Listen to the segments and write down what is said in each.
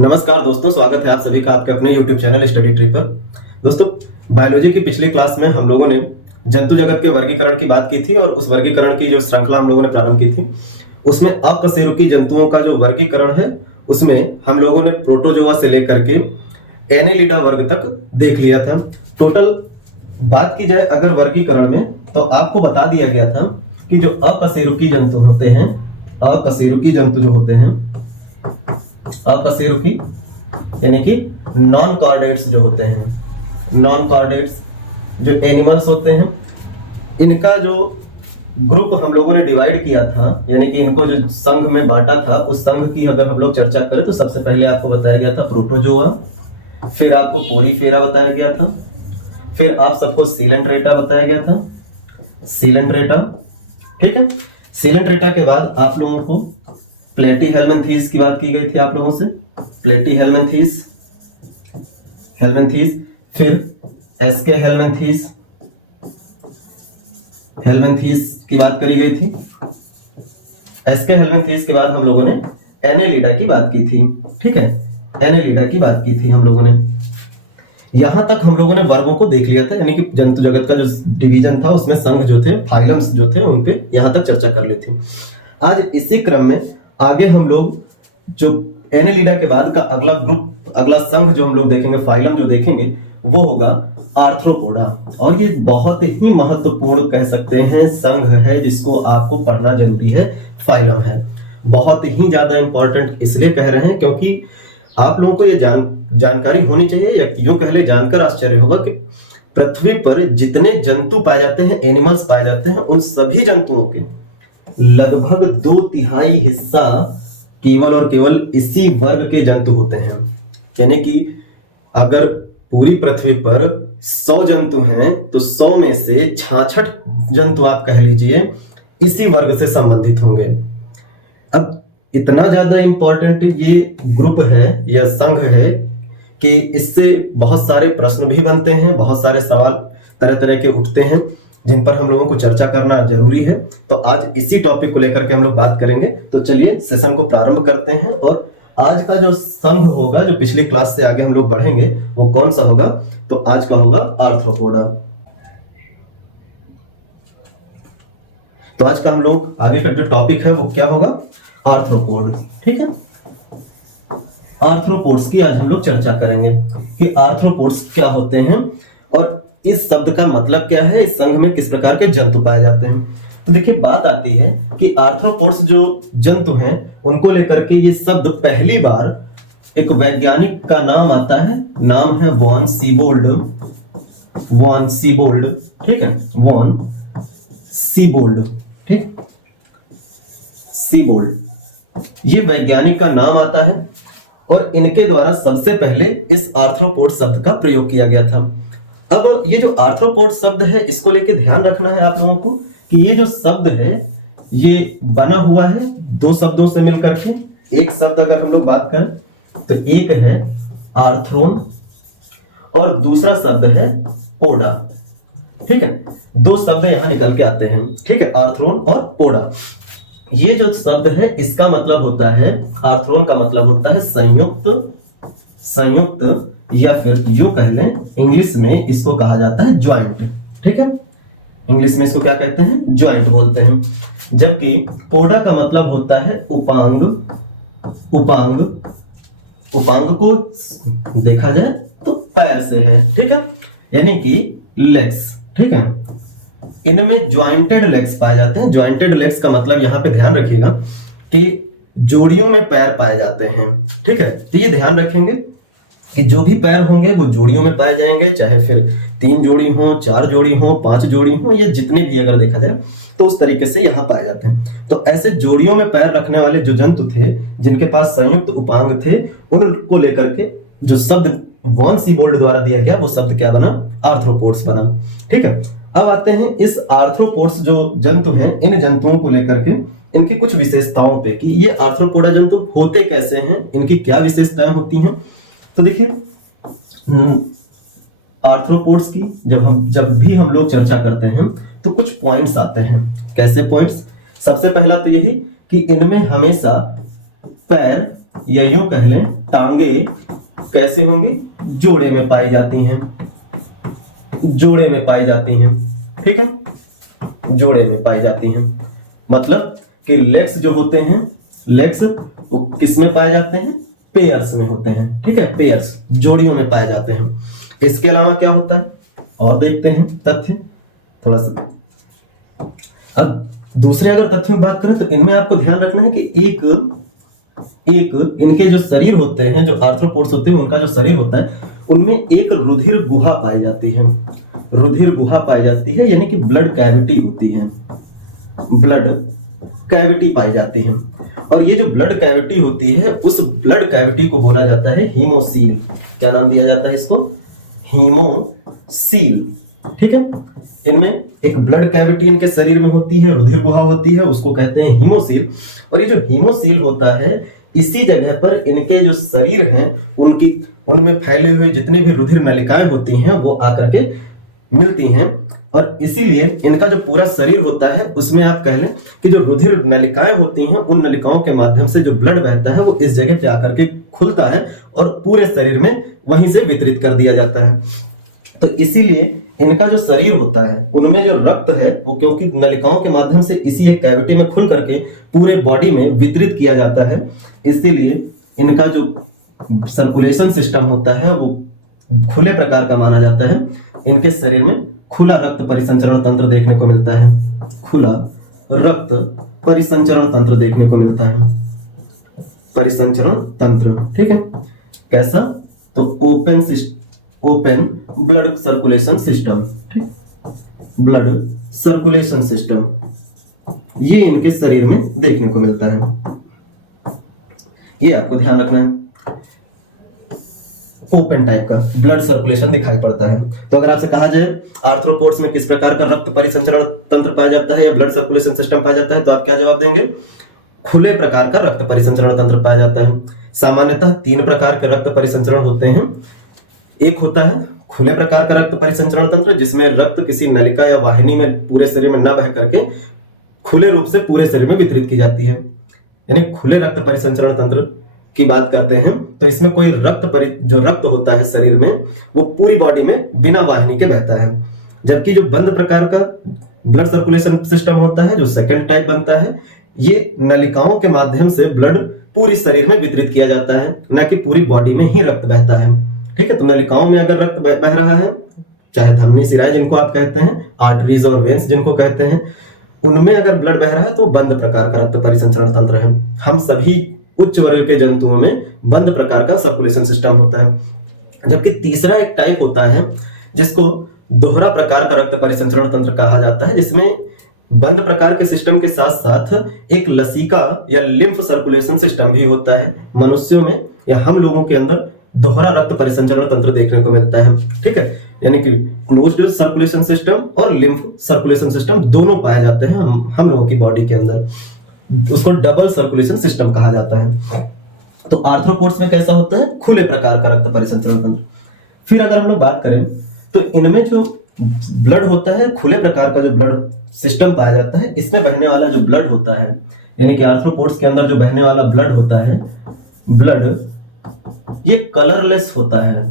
नमस्कार दोस्तों, स्वागत है आप सभी का आपके अपने YouTube चैनल स्टडी ट्री पर। दोस्तों, बायोलॉजी की पिछली क्लास में हम लोगों ने जंतु जगत के वर्गीकरण की बात की थी और उस वर्गीकरण की जो श्रृंखला हम लोगों ने प्रारंभ की थी उसमें अकशेरुकी जंतुओं का जो वर्गीकरण है उसमें हम लोगों ने प्रोटोजोआ से लेकर के एनेलिडा वर्ग तक देख लिया था। टोटल बात की जाए अगर वर्गीकरण में तो आपको बता दिया गया था कि जो अकशेरुकी जंतु होते हैं, अकशेरुकी जंतु जो होते हैं, अकशेरुकी यानी कि नॉन कॉर्डेट्स जो होते हैं, नॉन कॉर्डेट्स जो एनिमल्स होते हैं, इनका जो ग्रुप हम लोगों ने डिवाइड किया था यानी कि इनको जो संघ में बांटा था, उस संघ की अगर हम लोग चर्चा करें तो सबसे पहले आपको बताया गया था प्रोटोजोआ, फिर आपको पोलीफेरा बताया गया था, फिर आप सबको सीलेंट्रेटा बताया गया था, सीलेंट्रेटा। ठीक है, सीलेंट्रेटा के बाद आप लोगों को प्लेटीहेल्मिन्थीस की बात की गई थी आप लोगों से, प्लेटीहेल्मिन्थीस, हेल्मिन्थीस, फिर एसके हेल्मिन्थीस, हेल्मिन्थीस की बात करी गई थी। एसके हेल्मिन्थीस के बाद हम लोगों ने एनेलिडा की बात की थी। ठीक है, एनेलिडा की बात की थी हम लोगों ने। यहां तक हम लोगों ने वर्गों को देख लिया था यानी कि जंतु जगत का जो डिवीजन था उसमें संघ जो थे, फाइलम्स जो थे, उन पे यहां तक चर्चा कर ली थी। आज इसी क्रम में आगे हम लोग जो एनेलिडा के बाद का अगला ग्रुप, अगला संघ जो हम लोग देखेंगे, फाइलम जो देखेंगे, वो होगा आर्थ्रोपोडा। और ये बहुत ही महत्वपूर्ण कह सकते हैं संघ है जिसको आपको पढ़ना जरूरी है, फाइलम है। बहुत ही ज्यादा इंपॉर्टेंट इसलिए कह रहे हैं क्योंकि आप लोगों को ये जानकारी होनी चाहिए, या यूं कह ले जानकर आश्चर्य होगा कि पृथ्वी पर जितने जंतु पाए जाते हैं, एनिमल्स पाए जाते हैं, उन सभी जंतुओं के लगभग 2/3 हिस्सा केवल और केवल इसी वर्ग के जंतु होते हैं। यानी कि अगर पूरी पृथ्वी पर 100 जंतु हैं तो 100 में से 66 जंतु आप कह लीजिए इसी वर्ग से संबंधित होंगे। अब इतना ज्यादा इंपॉर्टेंट ये ग्रुप है या संघ है कि इससे बहुत सारे प्रश्न भी बनते हैं, बहुत सारे सवाल तरह तरह के उठते हैं जिन पर हम लोगों को चर्चा करना जरूरी है। तो आज इसी टॉपिक को लेकर के हम लोग बात करेंगे। तो चलिए सेशन को प्रारंभ करते हैं और आज का जो संघ होगा, जो पिछली क्लास से आगे हम लोग बढ़ेंगे, वो कौन सा होगा? तो आज का होगा आर्थ्रोपोडा। तो आज का हम लोग आगे का जो टॉपिक है वो क्या होगा? आर्थ्रोपोड। ठीक है, आर्थ्रोपोड्स की आज हम लोग चर्चा करेंगे कि आर्थ्रोपोड्स क्या होते हैं और इस शब्द का मतलब क्या है, इस संघ में किस प्रकार के जंतु पाए जाते हैं। तो देखिए, बात आती है कि आर्थ्रोपोड्स जो जंतु हैं उनको लेकर के ये शब्द पहली बार एक वैज्ञानिक का नाम आता है, नाम है वॉन सीबोल्ड, वॉन सीबोल्ड। ठीक है, वॉन सीबोल्ड। ठीक, सीबोल्ड, ये वैज्ञानिक का नाम आता है और इनके द्वारा सबसे पहले इस आर्थ्रोपोड शब्द का प्रयोग किया गया था। अब ये जो आर्थ्रोपोड शब्द है इसको लेके ध्यान रखना है आप लोगों को कि ये जो शब्द है ये बना हुआ है 2 शब्दों से मिलकर के। एक शब्द अगर हम लोग बात करें तो एक है आर्थ्रोन और दूसरा शब्द है पोडा। ठीक है, 2 शब्द यहां निकल के आते हैं। ठीक है, आर्थ्रोन और पोडा। ये जो शब्द है इसका मतलब होता है, आर्थ्रोन का मतलब होता है संयुक्त, संयुक्त, या फिर यूं कह लें इंग्लिश में इसको कहा जाता है ज्वाइंट। ठीक है, इंग्लिश में इसको क्या कहते हैं? ज्वाइंट बोलते हैं। जबकि पोडा का मतलब होता है उपांग, उपांग, उपांग को देखा जाए तो पैर से है। ठीक है, यानी कि लेग्स। ठीक है, इनमें ज्वाइंटेड लेग्स पाए जाते हैं। ज्वाइंटेड लेग्स का मतलब यहां पे ध्यान रखिएगा कि जोड़ियों में पैर पाए जाते हैं। ठीक है, तो ये ध्यान रखेंगे कि जो भी पैर होंगे वो जोड़ियों में पाए जाएंगे, चाहे फिर 3 जोड़ी हो, 4 जोड़ी हो, 5 जोड़ी हो, या जितने भी अगर देखा जाए तो उस तरीके से यहाँ पाए जाते हैं। तो ऐसे जोड़ियों में पैर रखने वाले जो जंतु थे जिनके पास संयुक्त उपांग थे, उनको लेकर के जो शब्द वॉन सीबोल्ड द्वारा दिया गया वो शब्द क्या बना? आर्थ्रोपोड्स बना। ठीक है, अब आते हैं इस आर्थ्रोपोड्स जो जंतु हैं, इन जंतुओं को लेकर के इनकी कुछ विशेषताओं पे कि ये आर्थ्रोपोडा जंतु होते कैसे हैं, इनकी क्या विशेषताएं होती हैं। तो देखिए, आर्थ्रोपोड्स की जब भी हम लोग चर्चा करते हैं तो कुछ पॉइंट्स आते हैं। कैसे पॉइंट्स? सबसे पहला तो यही कि इनमें हमेशा पैर या यूं कह लें टांगे कैसे होंगी, जोड़े में पाई जाती हैं, जोड़े में पाई जाती हैं, ठीक है, जोड़े में पाई जाती हैं। मतलब कि लेग्स जो होते हैं, लेग्स वो किस में पाए जाते हैं, पेयर्स में होते हैं, ठीक है, पेयर्स जोड़ियों में पाए जाते हैं। इसके अलावा क्या होता है और देखते हैं तथ्य थोड़ा सा। अब दूसरे अगर तथ्यों की बात करें तो इनमें आपको ध्यान रखना है कि एक इनके जो शरीर होते हैं, जो आर्थ्रोपोड्स होते हैं उनका जो शरीर होता है उनमें एक रुधिर गुहा पाई जाती है, रुधिर गुहा पाई जाती है, यानी कि ब्लड कैविटी होती है, ब्लड कैविटी पाई जाती है। और ये जो ब्लड कैविटी होती है उस ब्लड कैविटी को बोला जाता है हीमोसील। क्या नाम दिया जाता है इसको, हीमोसील, ठीक है। इनमें एक ब्लड कैविटी इनके शरीर में होती है, रुधिर गुहा होती है, उसको कहते हैं हीमोसील। और ये जो हीमोसील होता है इसी जगह पर इनके जो शरीर हैं उनमें फैले हुए जितने भी रुधिर नलिकाएं होती हैं वो आकर के मिलती हैं। और इसीलिए इनका जो पूरा शरीर होता है उसमें आप कह लें कि जो रुधिर नलिकाएं होती हैं उन नलिकाओं के माध्यम से जो ब्लड बहता है वो इस जगह पे आकर के खुलता है और पूरे शरीर में वहीं से वितरित कर दिया जाता है। तो इसीलिए इनका जो शरीर होता है उनमें जो रक्त है वो क्योंकि नलिकाओं के माध्यम से इसी एक कैविटी में खुल करके पूरे बॉडी में वितरित किया जाता है, इसीलिए इनका जो सर्कुलेशन सिस्टम होता है वो खुले प्रकार का माना जाता है। इनके शरीर में खुला रक्त परिसंचरण तंत्र देखने को मिलता है, खुला रक्त परिसंचरण तंत्र देखने को मिलता है, परिसंचरण तंत्र, ठीक है। कैसा, तो ओपन ब्लड सर्कुलेशन सिस्टम, ठीक, ब्लड सर्कुलेशन सिस्टम ये इनके शरीर में देखने को मिलता है। ये आपको ध्यान रखना है, ओपन टाइप का ब्लड सर्कुलेशन दिखाई पड़ता है। तो अगर आपसे कहा जाए आर्थ्रोपोड्स में किस प्रकार का रक्त परिसंचरण तंत्र पाया जाता है या ब्लड सर्कुलेशन सिस्टम पाया जाता है, तो आप क्या जवाब देंगे, खुले प्रकार का रक्त परिसंचरण तंत्र पाया जाता है। सामान्यतः 3 प्रकार के रक्त परिसंचरण होते हैं। एक होता है खुले प्रकार का रक्त परिसंचरण तंत्र जिसमें रक्त किसी नलिका या वाहिनी में पूरे शरीर में न बह करके खुले रूप से पूरे शरीर में वितरित की जाती है, यानी खुले रक्त परिसंचरण तंत्र की बात करते हैं। तो इसमें कोई जो रक्त होता है शरीर में वो पूरी बॉडी में बिना वाहिनी के बहता है। जबकि जो बंद प्रकार का ब्लड सर्कुलेशन सिस्टम होता है, जो सेकंड टाइप बनता है, ये नलिकाओं के माध्यम से ब्लड पूरी शरीर में वितरित किया जाता है, न कि पूरी बॉडी में ही रक्त बहता है, ठीक है। तो नलिकाओं में अगर रक्त बह रहा है, चाहे धमनी सिराएं जिनको आप कहते हैं, आर्टरीज और वेन्स जिनको कहते हैं, उनमें अगर ब्लड बह रहा है तो बंद प्रकार का रक्त परिसंचरण तंत्र है। हम सभी उच्च वर्ग के जंतुओं में बंद प्रकार का सर्कुलेशन सिस्टम होता है। जबकि तीसरा एक टाइप होता है जिसको दोहरा प्रकार का रक्त परिसंचरण तंत्र कहा जाता है, जिसमें बंद प्रकार के सिस्टम के साथ साथ एक लसिका या लिम्फ सर्कुलेशन सिस्टम भी होता है। मनुष्यों में या हम लोगों के अंदर दोहरा रक्त परिसंचरण तंत्र देखने को मिलता है, ठीक है, यानी कि क्लोज्ड सर्कुलेशन सिस्टम और लिम्फ सर्कुलेशन सिस्टम दोनों पाए जाते हैं हम लोगों की बॉडी के अंदर। उसको डबल सर्कुलेशन सिस्टम कहा जाता है। तो आर्थ्रोपोड्स में कैसा होता है, खुले प्रकार का रक्त परिसंचरण तंत्र। फिर अगर हम लोग बात करें तो इनमें जो ब्लड होता है, खुले प्रकार का जो ब्लड सिस्टम पाया जाता है, इसमें बहने वाला जो ब्लड होता है, यानी कि आर्थ्रोपोड्स के अंदर जो बहने वाला ब्लड होता है, ब्लड ये कलरलेस होता है,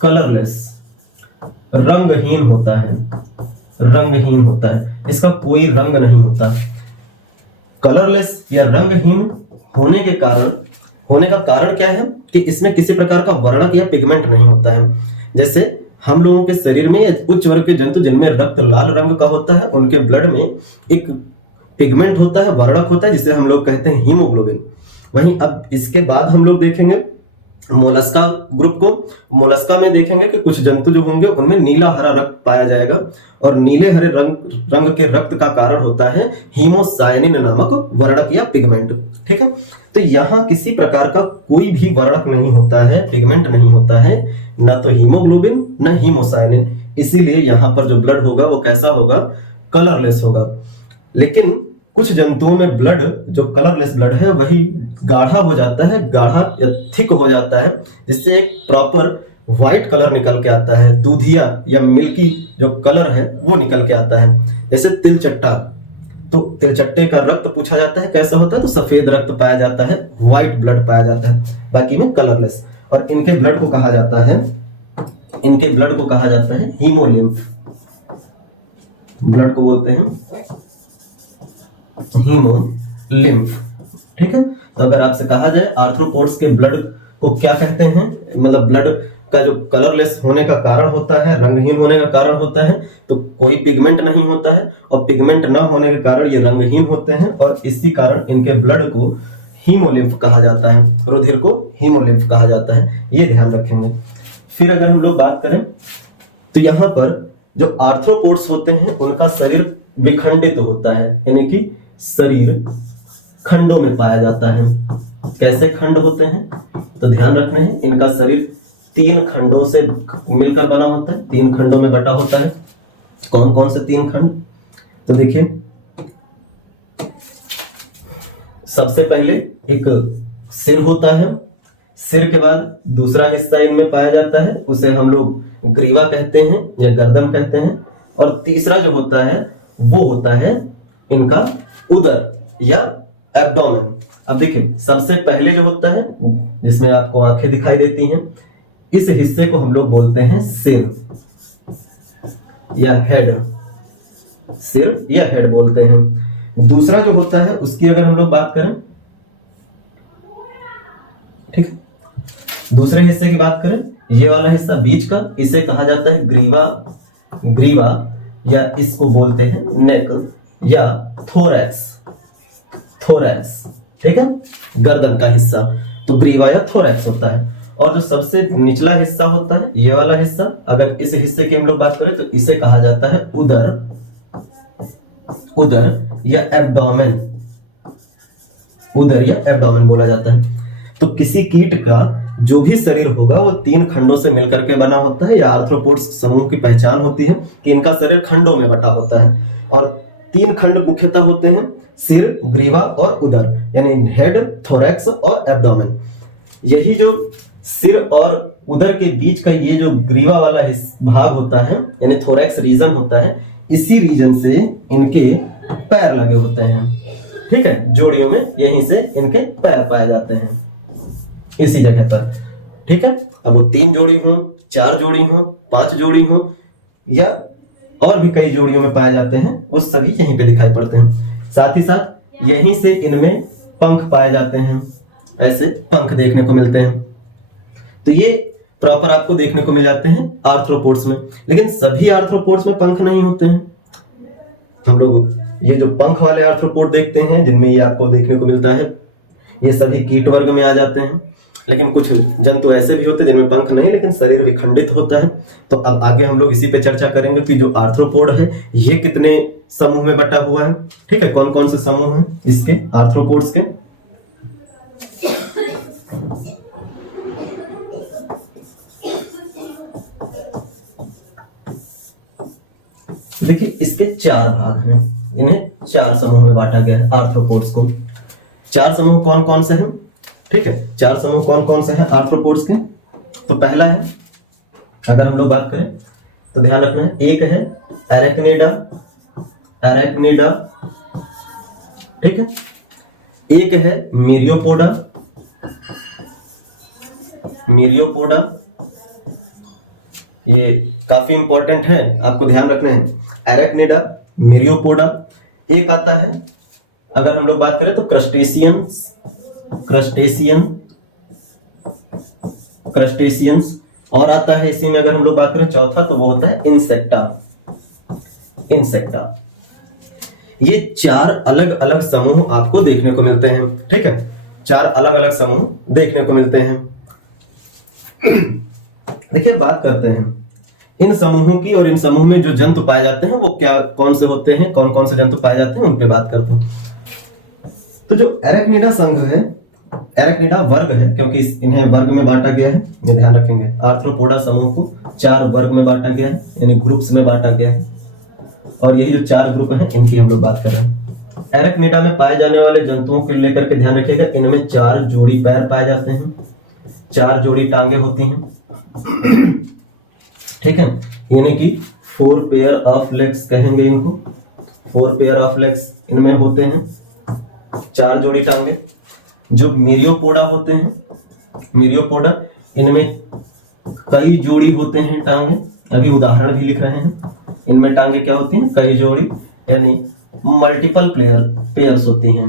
कलरलेस, रंगहीन होता है, रंगहीन होता है, इसका कोई रंग नहीं होता। कलरलेस या रंगहीन होने का कारण क्या है कि इसमें किसी प्रकार का वर्णक या पिगमेंट नहीं होता है। जैसे हम लोगों के शरीर में उच्च वर्ग के जंतु जिनमें रक्त लाल रंग का होता है, उनके ब्लड में एक पिगमेंट होता है, वर्णक होता है, जिसे हम लोग कहते हैं हीमोग्लोबिन। वहीं अब इसके बाद हम लोग देखेंगे मोलस्का ग्रुप को। मोलस्का में देखेंगे कि कुछ जंतु जो होंगे उनमें नीला हरा रक्त पाया जाएगा, और नीले हरे रंग के रक्त का कारण होता है हीमोसायनिन नामक वर्णक या पिगमेंट, ठीक है। तो यहाँ किसी प्रकार का कोई भी वर्णक नहीं होता है, पिगमेंट नहीं होता है, न तो हीमोग्लोबिन न हीमोसायनिन। इसीलिए यहाँ पर जो ब्लड होगा वो कैसा होगा, कलरलेस होगा। लेकिन कुछ जंतुओं में ब्लड जो कलरलेस ब्लड है वही गाढ़ा हो जाता है, गाढ़ा या थिक हो जाता है, जिससे एक प्रॉपर व्हाइट कलर निकल के आता है, दूधिया या मिल्की जो कलर है वो निकल के आता है। जैसे तिल चट्टा, तो तिलचट्टे का रक्त पूछा जाता है कैसा होता है, तो सफेद रक्त पाया जाता है, व्हाइट ब्लड पाया जाता है, बाकी में कलरलेस। और इनके ब्लड को कहा जाता है, इनके ब्लड को कहा जाता है हीमोलिम्फ। ब्लड को बोलते हैं हीमोलिम्फ। ठीक है, तो अगर आपसे कहा जाए आर्थ्रोपोड्स के ब्लड को क्या कहते हैं, मतलब ब्लड का जो कलरलेस होने का कारण होता है, रंगहीन होने का कारण होता है, तो कोई पिगमेंट नहीं होता है, और पिगमेंट ना होने के कारण ये रंगहीन होते हैं, और इसी कारण इनके ब्लड को हीमोलिम्फ कहा जाता है, रुधिर को हीमोलिम्फ कहा जाता है, ये ध्यान रखेंगे। फिर अगर हम लोग बात करें तो यहाँ पर जो आर्थ्रोपोड्स होते हैं उनका शरीर विखंडित होता है, यानी कि शरीर खंडों में पाया जाता है। कैसे खंड होते हैं, तो ध्यान रखना है, इनका शरीर 3 खंडों से मिलकर बना होता है, 3 खंडों में बटा होता है। कौन कौन से 3 खंड, तो देखिए सबसे पहले एक सिर होता है, सिर के बाद दूसरा हिस्सा इनमें पाया जाता है, उसे हम लोग ग्रीवा कहते हैं या गर्दन कहते हैं, और तीसरा जो होता है वो होता है इनका उदर या एब्डोमेन। अब देखिए सबसे पहले जो होता है जिसमें आपको आंखें दिखाई देती हैं, इस हिस्से को हम लोग बोलते हैं सिर या हेड, सिर या हेड बोलते हैं। दूसरा जो होता है उसकी अगर हम लोग बात करें, ठीक है, दूसरे हिस्से की बात करें, ये वाला हिस्सा बीच का, इसे कहा जाता है ग्रीवा, ग्रीवा या इसको बोलते हैं नेक या थोरैक्स, थोरैक्स। ठीक है, गर्दन का हिस्सा तो ग्रीवा या थोरैक्स होता है। और जो सबसे निचला हिस्सा होता है ये वाला हिस्सा, अगर इस हिस्से की हम लोग बात करें तो इसे कहा जाता है उदर, उदर या एब्डोमेन, उदर या एब्डोमेन बोला जाता है। तो किसी कीट का जो भी शरीर होगा वो 3 खंडों से मिलकर के बना होता है, या आर्थ्रोपोड्स समूह की पहचान होती है कि इनका शरीर खंडों में बटा होता है। और 3 खंड मुख्यतः होते हैं, सिर, ग्रीवा और उदर, यानी हेड, थोरैक्स और एब्डोमेन। यही जो सिर और उदर के बीच का ये जो ग्रीवा वाला भाग होता है, यानी थोरैक्स रीजन होता है, इसी रीजन से इनके पैर लगे होते हैं। ठीक है, जोड़ियों में यहीं से इनके पैर पाए जाते हैं, इसी जगह पर। ठीक है, अब वो 3 जोड़ी हो, 4 जोड़ी हो, 5 जोड़ी हो, या और भी कई जोड़ियों में पाए जाते हैं, वो सभी यहीं पे दिखाई पड़ते हैं। साथ ही साथ यहीं से इनमें पंख पाए जाते हैं, ऐसे पंख देखने को मिलते हैं। तो ये प्रॉपर आपको देखने को मिल जाते हैं आर्थ्रोपोड्स में। लेकिन सभी आर्थ्रोपोड्स में पंख नहीं होते हैं। हम लोग ये जो पंख वाले आर्थ्रोपोड देखते हैं जिनमें ये आपको देखने को मिलता है, ये सभी कीट वर्ग में आ जाते हैं। लेकिन कुछ जंतु ऐसे भी होते हैं जिनमें पंख नहीं लेकिन शरीर विखंडित होता है। तो अब आगे हम लोग इसी पे चर्चा करेंगे कि जो आर्थ्रोपोड है ये कितने समूह में बटा हुआ है। ठीक है, कौन कौन से समूह हैं इसके आर्थ्रोपोड्स के। देखिए इसके 4 भाग हैं, इन्हें 4 समूह में बांटा गया है आर्थ्रोपोड्स को। 4 समूह कौन कौन से हैं, ठीक है, 4 समूह कौन कौन से हैं आर्थ्रोपोड्स के। तो पहला है, अगर हम लोग बात करें तो ध्यान रखना है, एक है एरेक्निडा, एरेक्निडा, ठीक है, एक है मिरियोपोडा, मिरियोपोडा, ये काफी इंपॉर्टेंट है, आपको ध्यान रखना है, एरेक्निडा, मिरियोपोडा। एक आता है अगर हम लोग बात करें तो क्रस्टेशियंस, क्रस्टेशियन, क्रस्टेशियंस। और आता है इसी में अगर हम लोग बात करें चौथा तो वो होता है इंसेक्टा, इंसेक्टा। ये 4 अलग अलग समूह आपको देखने को मिलते हैं। ठीक है, 4 अलग अलग समूह देखने को मिलते हैं। देखिए बात करते हैं इन समूहों की, और इन समूह में जो जंतु पाए जाते हैं वो क्या कौन से होते हैं, कौन कौन से जंतु पाए जाते हैं उन पे बात करते हैं। तो जो एरेक्निडा संघ है, एरेक्निडा वर्ग है, क्योंकि इन्हें वर्ग में बांटा गया है, ये ध्यान रखेंगे। आर्थ्रोपोडा समूह को 4 वर्ग में बांटा गया है, यानी ग्रुप्स में बांटा गया है, और यही जो 4 ग्रुप हैं इनकी हम लोग बात कर रहे हैं। एरेक्निडा में पाए जाने वाले जंतुओं को लेकर के ध्यान रखिएगा, इनमें 4 जोड़ी पैर पाए जाते हैं, 4 जोड़ी टांगे होती हैं। ठीक है, यानी कि 4 पेयर ऑफ लेग्स कहेंगे इनको, 4 पेयर ऑफ लेग्स इनमें होते हैं 4 जोड़ी टांगे। जो मिरियोपोडा होते हैं, मिरियोपोडा, इनमें कई जोड़ी होते हैं टांगे। अभी उदाहरण भी लिख रहे हैं। इनमें टांगे क्या होती हैं? कई जोड़ी, यानी मल्टीपल पेयर्स होती हैं।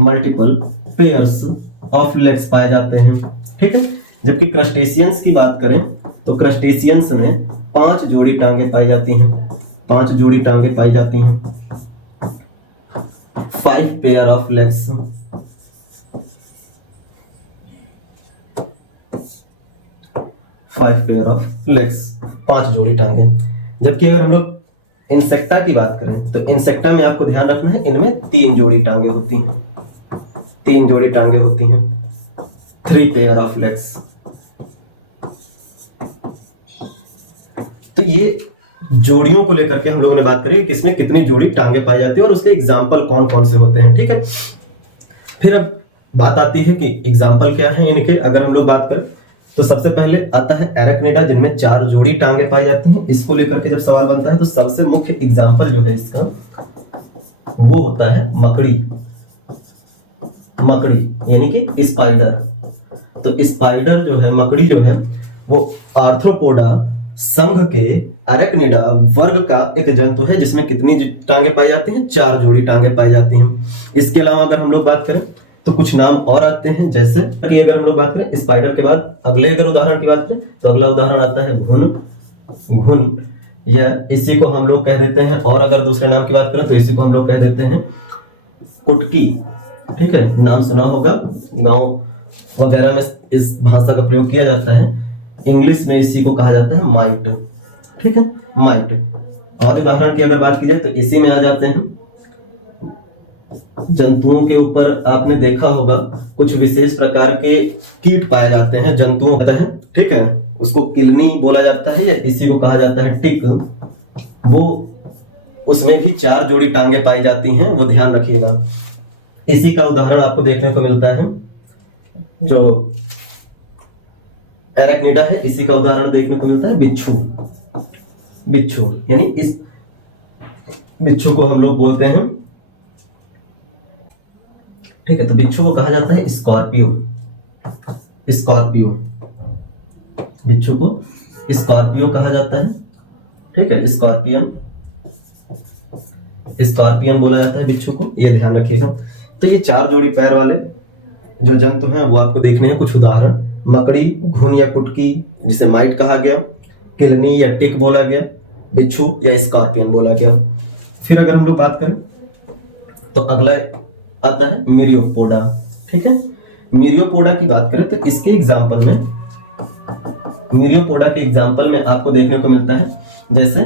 मल्टीपल पेयर्स ऑफ लेग्स पाए जाते हैं, ठीक है। जबकि क्रस्टेशियंस की बात करें तो क्रस्टेशियंस में 5 जोड़ी टांगे पाई जाती हैं। 5 जोड़ी टांगे पाई जाती हैं। 5 pair of legs. 5 pair of legs, 5 जोड़ी टांगे। जबकि अगर हम लोग इंसेक्टा की बात करें तो इंसेक्टा में आपको ध्यान रखना है, इनमें 3 जोड़ी टांगे होती हैं। 3 जोड़ी टांगे होती हैं। 3 पेयर ऑफ लेग्स। तो ये जोड़ियों को लेकर के हम लोगों ने बात करी, किसमें कितनी जोड़ी टांगे पाई जाती है और उसके एग्जाम्पल कौन कौन से होते हैं, ठीक है। फिर अब बात आती है कि एग्जाम्पल क्या है इनके। अगर हम लोग बात करें तो सबसे पहले आता है एरेक्निडा, जिनमें 4 जोड़ी टांगे पाई जाती हैं। इसको लेकर के जब सवाल बनता है तो सबसे मुख्य एग्जाम्पल जो है इसका वो होता है मकड़ी। मकड़ी यानी कि स्पाइडर। तो स्पाइडर जो है, मकड़ी जो है, वो आर्थ्रोपोडा संघ के एरेक्निडा वर्ग का एक जंतु है जिसमें कितनी टांगे पाई जाती हैं? 4 जोड़ी टांगे पाई जाती हैं। इसके अलावा अगर हम लोग बात करें तो कुछ नाम और आते हैं, जैसे कि अगर हम लोग बात करें स्पाइडर के बाद अगले अगर उदाहरण की बात करें तो अगला उदाहरण आता है घुन। घुन, या इसी को हम लोग कह देते हैं, और अगर दूसरे नाम की बात करें तो इसी को हम लोग कह देते हैं कुटकी, ठीक है। नाम सुना होगा, गांव वगैरह में इस भाषा का प्रयोग किया जाता है। इंग्लिश में इसी को कहा जाता है माइट, ठीक है, माइट। और उदाहरण की अगर बात की जाए तो इसी में आ जाते हैं जंतुओं के ऊपर। आपने देखा होगा कुछ विशेष प्रकार के कीट पाए जाते हैं, जंतुओं होता है, ठीक है। उसको किलनी बोला जाता है या इसी को कहा जाता है टिक। वो उसमें भी 4 जोड़ी टांगे पाई जाती हैं, वो ध्यान रखिएगा। इसी का उदाहरण आपको देखने को मिलता है जो एरेक्निडा है, इसी का उदाहरण देखने को मिलता है बिच्छू। बिच्छू यानी इस बिच्छू को हम लोग बोलते हैं, ठीक है। तो बिच्छू को कहा जाता है स्कॉर्पियो। स्कॉर्पियो, बिच्छू को स्कॉर्पियो कहा जाता है, ठीक है। स्कॉर्पियन, स्कॉर्पियन बोला जाता है बिच्छू को, ये ध्यान रखिएगा। तो ये 4 जोड़ी पैर वाले जो जंतु हैं वो आपको देखने हैं कुछ उदाहरण। मकड़ी, घुन या कुटकी जिसे माइट कहा गया, किलनी या टिक बोला गया, बिच्छू या स्कॉर्पियन बोला गया। फिर अगर हम लोग बात करें तो अगला आता है मिरियोपोडा, ठीक है। मिरियोपोडा की बात करें तो इसके एग्जाम्पल में, मिरियोपोडा के एग्जाम्पल में आपको देखने को मिलता है जैसे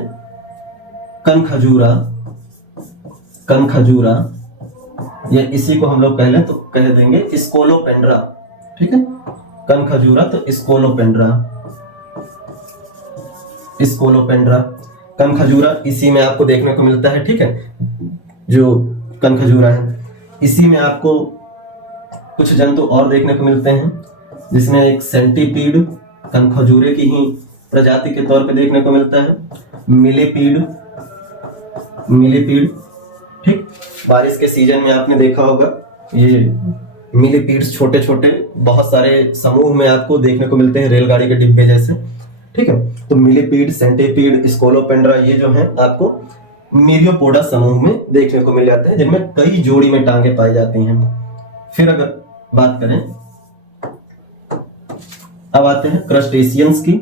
कनखजूरा। कनखजूरा, या इसी को हम लोग कह लें तो कह देंगे स्कोलोपेंड्रा, ठीक है। कनखजूरा तो स्कोलोपेंड्रा। स्कोलोपेंड्रा, कनखजूरा इसी में आपको देखने को मिलता है, ठीक है। जो कनखजूरा है इसी में आपको कुछ जंतु और देखने को मिलते हैं, जिसमें एक सेंटीपीड कनखजूरे की ही प्रजाति के तौर पे देखने को मिलता है। मिलीपीड, मिलीपीड, ठीक। बारिश के सीजन में आपने देखा होगा ये मिलीपीड्स छोटे छोटे बहुत सारे समूह में आपको देखने को मिलते हैं, रेलगाड़ी के डिब्बे जैसे, ठीक है। तो मिलीपीड, सेंटीपीड, स्कोलोपेंड्रा ये जो है आपको मिरियोपोडा समूह में देखने को मिल जाते हैं, जिनमें कई जोड़ी में टांगे पाई जाती हैं। फिर अगर बात करें, अब आते हैं क्रस्टेशियंस की।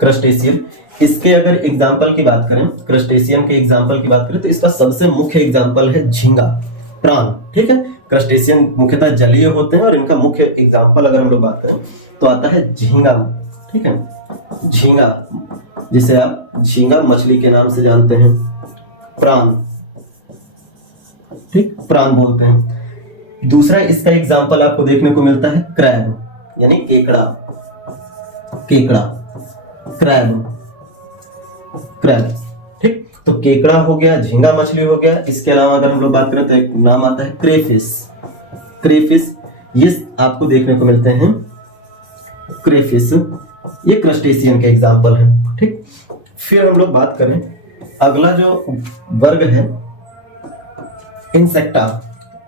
क्रस्टेशियन, इसके अगर एग्जाम्पल की बात करें, क्रस्टेशियन के एग्जाम्पल की बात करें तो इसका सबसे मुख्य एग्जाम्पल है झींगा, प्राण, ठीक है। क्रस्टेशियन मुख्यतः जलीय होते हैं और इनका मुख्य एग्जाम्पल अगर हम लोग बात करें तो आता है झींगा, ठीक है। झींगा, जिसे आप झींगा मछली के नाम से जानते हैं। प्राण, ठीक, प्राण बोलते हैं। दूसरा इसका एग्जाम्पल आपको देखने को मिलता है क्रैब, यानी केकड़ा। केकड़ा, क्रैब, क्रैब, ठीक। तो केकड़ा हो गया, झींगा मछली हो गया। इसके अलावा अगर हम लोग बात करें तो एक नाम आता है क्रेफिश। क्रेफिश, ये आपको देखने को मिलते हैं। क्रेफिश ये क्रस्टेशियन के एग्जाम्पल है, ठीक। फिर हम लोग बात करें अगला जो वर्ग है इंसेक्टा,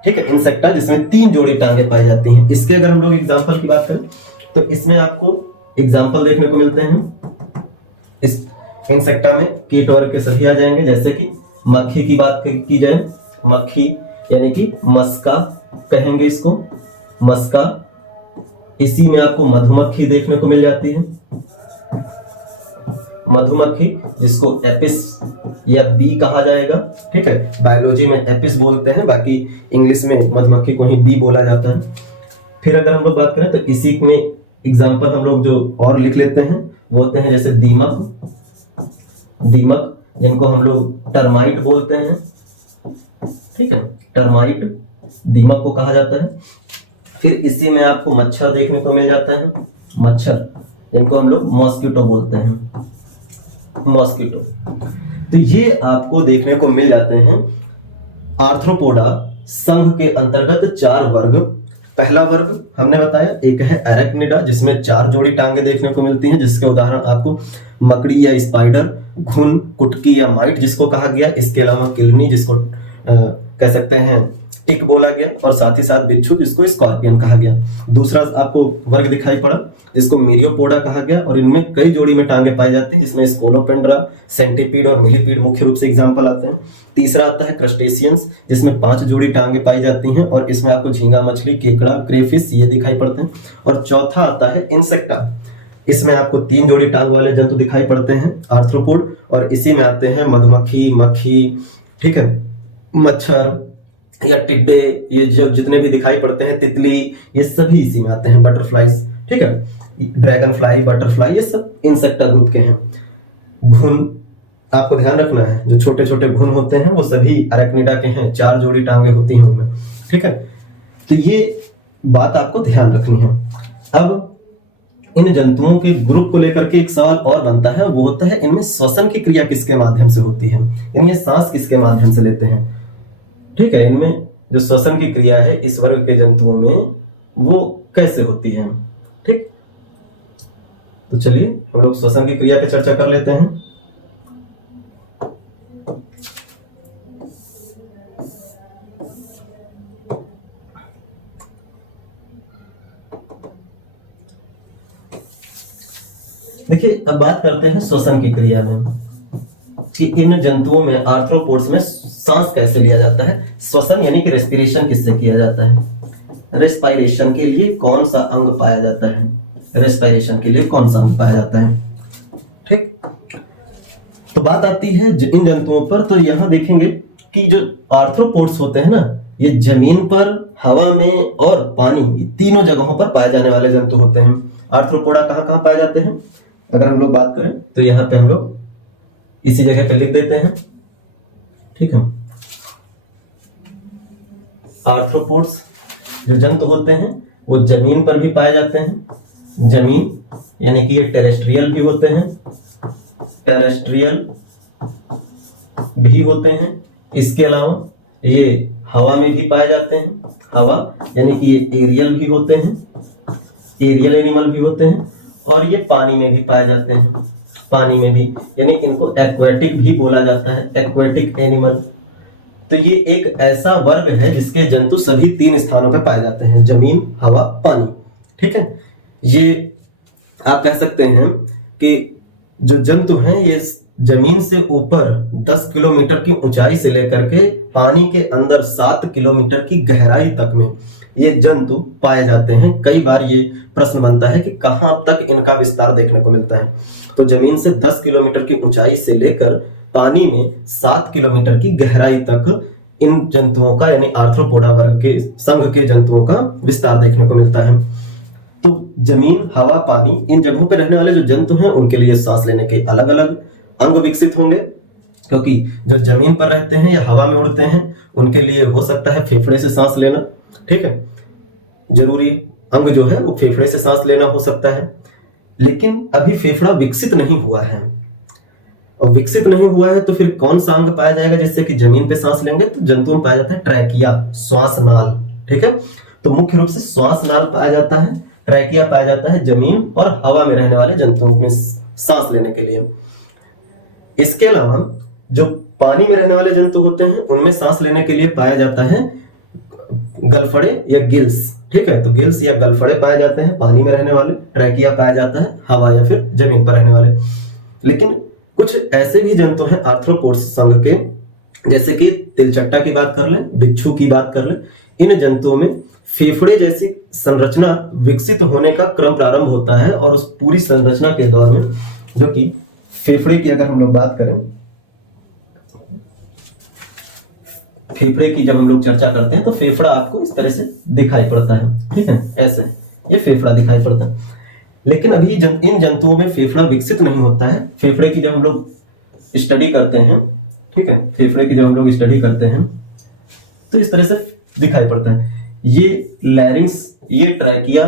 ठीक है, इंसेक्टा जिसमें 3 जोड़ी टांगे पाई जाती हैं। इसके अगर हम लोग एग्जांपल की बात करें तो इसमें आपको एग्जांपल देखने को मिलते हैं। इस इंसेक्टा में कीट वर्ग के सभी आ जाएंगे, जैसे कि मक्खी की बात की जाए, मक्खी यानी कि मस्का कहेंगे इसको, मस्का। इसी में आपको मधुमक्खी देखने को मिल जाती है, मधुमक्खी जिसको एपिस या बी कहा जाएगा, ठीक है। बायोलॉजी में एपिस बोलते हैं, बाकी इंग्लिश में मधुमक्खी को ही बी बोला जाता है। फिर अगर हम लोग बात करें तो इसी में एग्जांपल हम लोग जो और लिख लेते हैं वो होते हैं जैसे दीमक, दीमक जिनको हम लोग टर्माइट बोलते हैं, ठीक है, टर्माइट दीमक को कहा जाता है। फिर इसी में आपको मच्छर देखने को मिल जाता है, मच्छर जिनको हम लोग मॉस्किटो बोलते हैं, मॉस्किटो। तो ये आपको देखने को मिल जाते हैं आर्थ्रोपोडा संघ के अंतर्गत 4 वर्ग। पहला वर्ग हमने बताया एक है एरेक्निडा जिसमें 4 जोड़ी टांगे देखने को मिलती हैं, जिसके उदाहरण आपको मकड़ी या स्पाइडर, घुन, कुटकी या माइट जिसको कहा गया, इसके अलावा किलनी जिसको कह सकते हैं टिक बोला गया, और साथ ही साथ बिच्छू जिसको स्कॉर्पियन कहा गया। दूसरा आपको वर्ग दिखाई पड़ा जिसको मिरियोपोडा कहा गया, और इनमें कई जोड़ी में टांगे पाई जाती हैं, जिसमें स्कोलोपेंड्रा, सेंटीपीड और मिलीपीड मुख्य रूप से एग्जाम्पल आते हैं। तीसरा आता है क्रस्टेशियंस जिसमें 5 जोड़ी टांगे पाई जाती हैं, और इसमें आपको झींगा मछली, केकड़ा, क्रेफिश ये दिखाई पड़ते हैं। और चौथा आता है इंसेक्टा, इसमें आपको 3 जोड़ी टांग वाले जंतु दिखाई पड़ते हैं, आर्थ्रोपोड, और इसी में आते हैं मधुमक्खी, मक्खी, ठीक है, मच्छर या टिड्डे, ये जो जितने भी दिखाई पड़ते हैं, तितली, ये सभी इसी में आते हैं, बटरफ्लाइज, ठीक है, ड्रैगन फ्लाई, बटरफ्लाई, ये सब इंसेक्टा ग्रुप के हैं। घुन आपको ध्यान रखना है, जो छोटे छोटे घुन होते हैं वो सभी अरेक्निडा के हैं, 4 जोड़ी टांगे होती हैं उनमें, ठीक है। तो ये बात आपको ध्यान रखनी है। अब इन जंतुओं के ग्रुप को लेकर के एक सवाल और बनता है, वो होता है इनमें श्वसन की क्रिया किसके माध्यम से होती है, यानी ये सांस किसके माध्यम से लेते हैं, ठीक है। इनमें जो श्वसन की क्रिया है इस वर्ग के जंतुओं में वो कैसे होती है, ठीक। तो चलिए हम लोग श्वसन की क्रिया पे चर्चा कर लेते हैं। देखिए अब बात करते हैं श्वसन की क्रिया में कि इन जंतुओं में आर्थ्रोपोड्स में सांस कैसे लिया जाता है। श्वसन यानी कि रेस्पिरेशन किससे किया जाता है, रेस्पिरेशन के लिए कौन सा अंग पाया जाता है, रेस्पिरेशन के लिए कौन सा अंग पाया जाता है, ठीक। तो बात आती है इन जंतुओं पर, तो यहां देखेंगे कि जो आर्थ्रोपोड्स होते हैं ना, ये जमीन पर, हवा में और पानी, तीनों जगहों पर पाए जाने वाले जंतु होते हैं। आर्थ्रोपोडा कहाँ कहाँ पाए जाते हैं, अगर हम लोग बात करें तो यहाँ पे हम लोग इसी जगह पे लिख देते हैं, ठीक है। आर्थ्रोपोड्स जो जंतु होते हैं वो जमीन पर भी पाए जाते हैं, जमीन यानी कि ये टेरेस्ट्रियल भी होते हैं, टेरेस्ट्रियल भी होते हैं। इसके अलावा ये हवा में भी पाए जाते हैं, हवा यानी कि ये एरियल भी होते हैं, एरियल एनिमल भी होते हैं, और ये पानी में भी पाए जाते हैं, पानी में भी, यानी इनको एक्वेटिक भी बोला जाता है, एक्वेटिक एनिमल। तो ये एक ऐसा वर्ग है जिसके जंतु सभी 3 स्थानों पर पाए जाते हैं, जमीन, हवा, पानी, ठीक है। ये आप कह सकते हैं कि जो जंतु हैं ये जमीन से ऊपर 10 किलोमीटर की ऊंचाई से लेकर के पानी के अंदर 7 किलोमीटर की गहराई तक में ये जंतु पाए जाते हैं। कई बार ये प्रश्न बनता है कि कहां तक इनका विस्तार देखने को मिलता है, तो जमीन से 10 किलोमीटर की ऊंचाई से लेकर पानी में 7 किलोमीटर की गहराई तक इन जंतुओं का यानी आर्थ्रोपोडा वर्ग के संघ के जंतुओं का विस्तार देखने को मिलता है। तो जमीन, हवा, पानी, इन जगहों पर रहने वाले जो जंतु हैं उनके लिए सांस लेने के अलग अलग अंग विकसित होंगे, क्योंकि जो जमीन पर रहते हैं या हवा में उड़ते हैं उनके लिए हो सकता है फेफड़े से सांस लेना, ठीक है, जरूरी अंग जो है वो फेफड़े से सांस लेना हो सकता है। लेकिन अभी फेफड़ा विकसित नहीं हुआ है, और विकसित नहीं हुआ है तो फिर कौन सा अंग पाया जाएगा जिससे कि जमीन पे सांस लेंगे, तो जंतुओं में पाया जाता है ट्रैकिया, श्वास नाल, ठीक है। तो मुख्य रूप से श्वास नाल पाया जाता है, ट्रैकिया पाया जाता है जमीन और हवा में रहने वाले जंतुओं में सांस लेने के लिए। इसके अलावा जो पानी में रहने वाले जंतु होते हैं उनमें सांस लेने के लिए पाया जाता है गलफड़े या गिल्स। ठीक है, तो गिल्स या गलफड़े पाए जाते हैं पानी में रहने वाले। ट्रैकिया पाया जाता है हवा या फिर जमीन पर रहने वाले। लेकिन कुछ ऐसे भी जंतु हैं आर्थ्रोपोड्स संघ के, जैसे कि तिलचट्टा की बात कर लें, बिच्छू की बात कर लें, इन जंतुओं में फेफड़े जैसी संरचना विकसित होने का क्रम प्रारंभ होता है। और उस पूरी संरचना के दौर में, जो कि फेफड़े की अगर हम लोग बात करें, फेफड़े की जब हम लोग चर्चा करते हैं तो फेफड़ा आपको इस तरह से दिखाई पड़ता है। ठीक है, ऐसे ये फेफड़ा दिखाई पड़ता है। लेकिन अभी इन जंतुओं में फेफड़ा विकसित नहीं होता है। फेफड़े की जब हम लोग स्टडी करते हैं, ठीक है, फेफड़े की जब हम लोग स्टडी करते हैं तो इस तरह से दिखाई पड़ता है। ये लैरिंग्स, ये ट्रैकिया,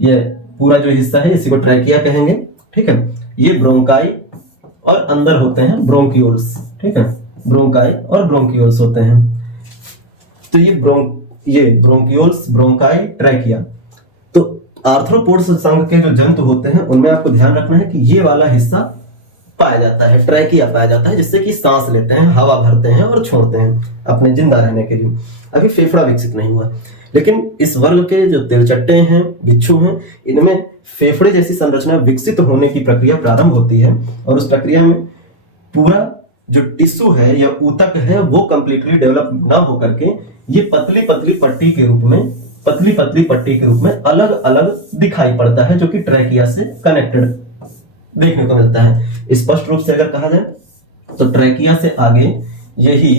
ये पूरा जो हिस्सा है इसी को ट्रैकिया कहेंगे। ठीक है, ये ब्रोंकाई और अंदर होते हैं ब्रोंकियोल्स। ठीक है, ब्रोंकाई और ब्रोंकियोल्स होते हैं। तो ये ब्रोंकियोल्स, ब्रोंकाई, ट्रैकिया। तो आर्थ्रोपोड्स संघ के जो जंतु होते हैं उनमें आपको ध्यान रखना है कि ये वाला हिस्सा पाया जाता है, ट्रैकिया पाया जाता है, जिससे कि सांस लेते हैं, हवा भरते हैं और छोड़ते हैं अपने जिंदा रहने के लिए। अभी फेफड़ा विकसित नहीं हुआ। लेकिन इस वर्ग के जो तिलचट्टे हैं, बिच्छू हैं, इनमें फेफड़े जैसी संरचना विकसित होने की प्रक्रिया प्रारंभ होती है। और उस प्रक्रिया में पूरा जो टिश्यू है या ऊतक है वो कंप्लीटली डेवलप ना होकर के ये पतली पतली पट्टी के रूप में अलग अलग दिखाई पड़ता है, जो कि ट्रैकिया से कनेक्टेड देखने को मिलता है। स्पष्ट रूप से अगर कहा जाए तो ट्रैकिया से आगे यही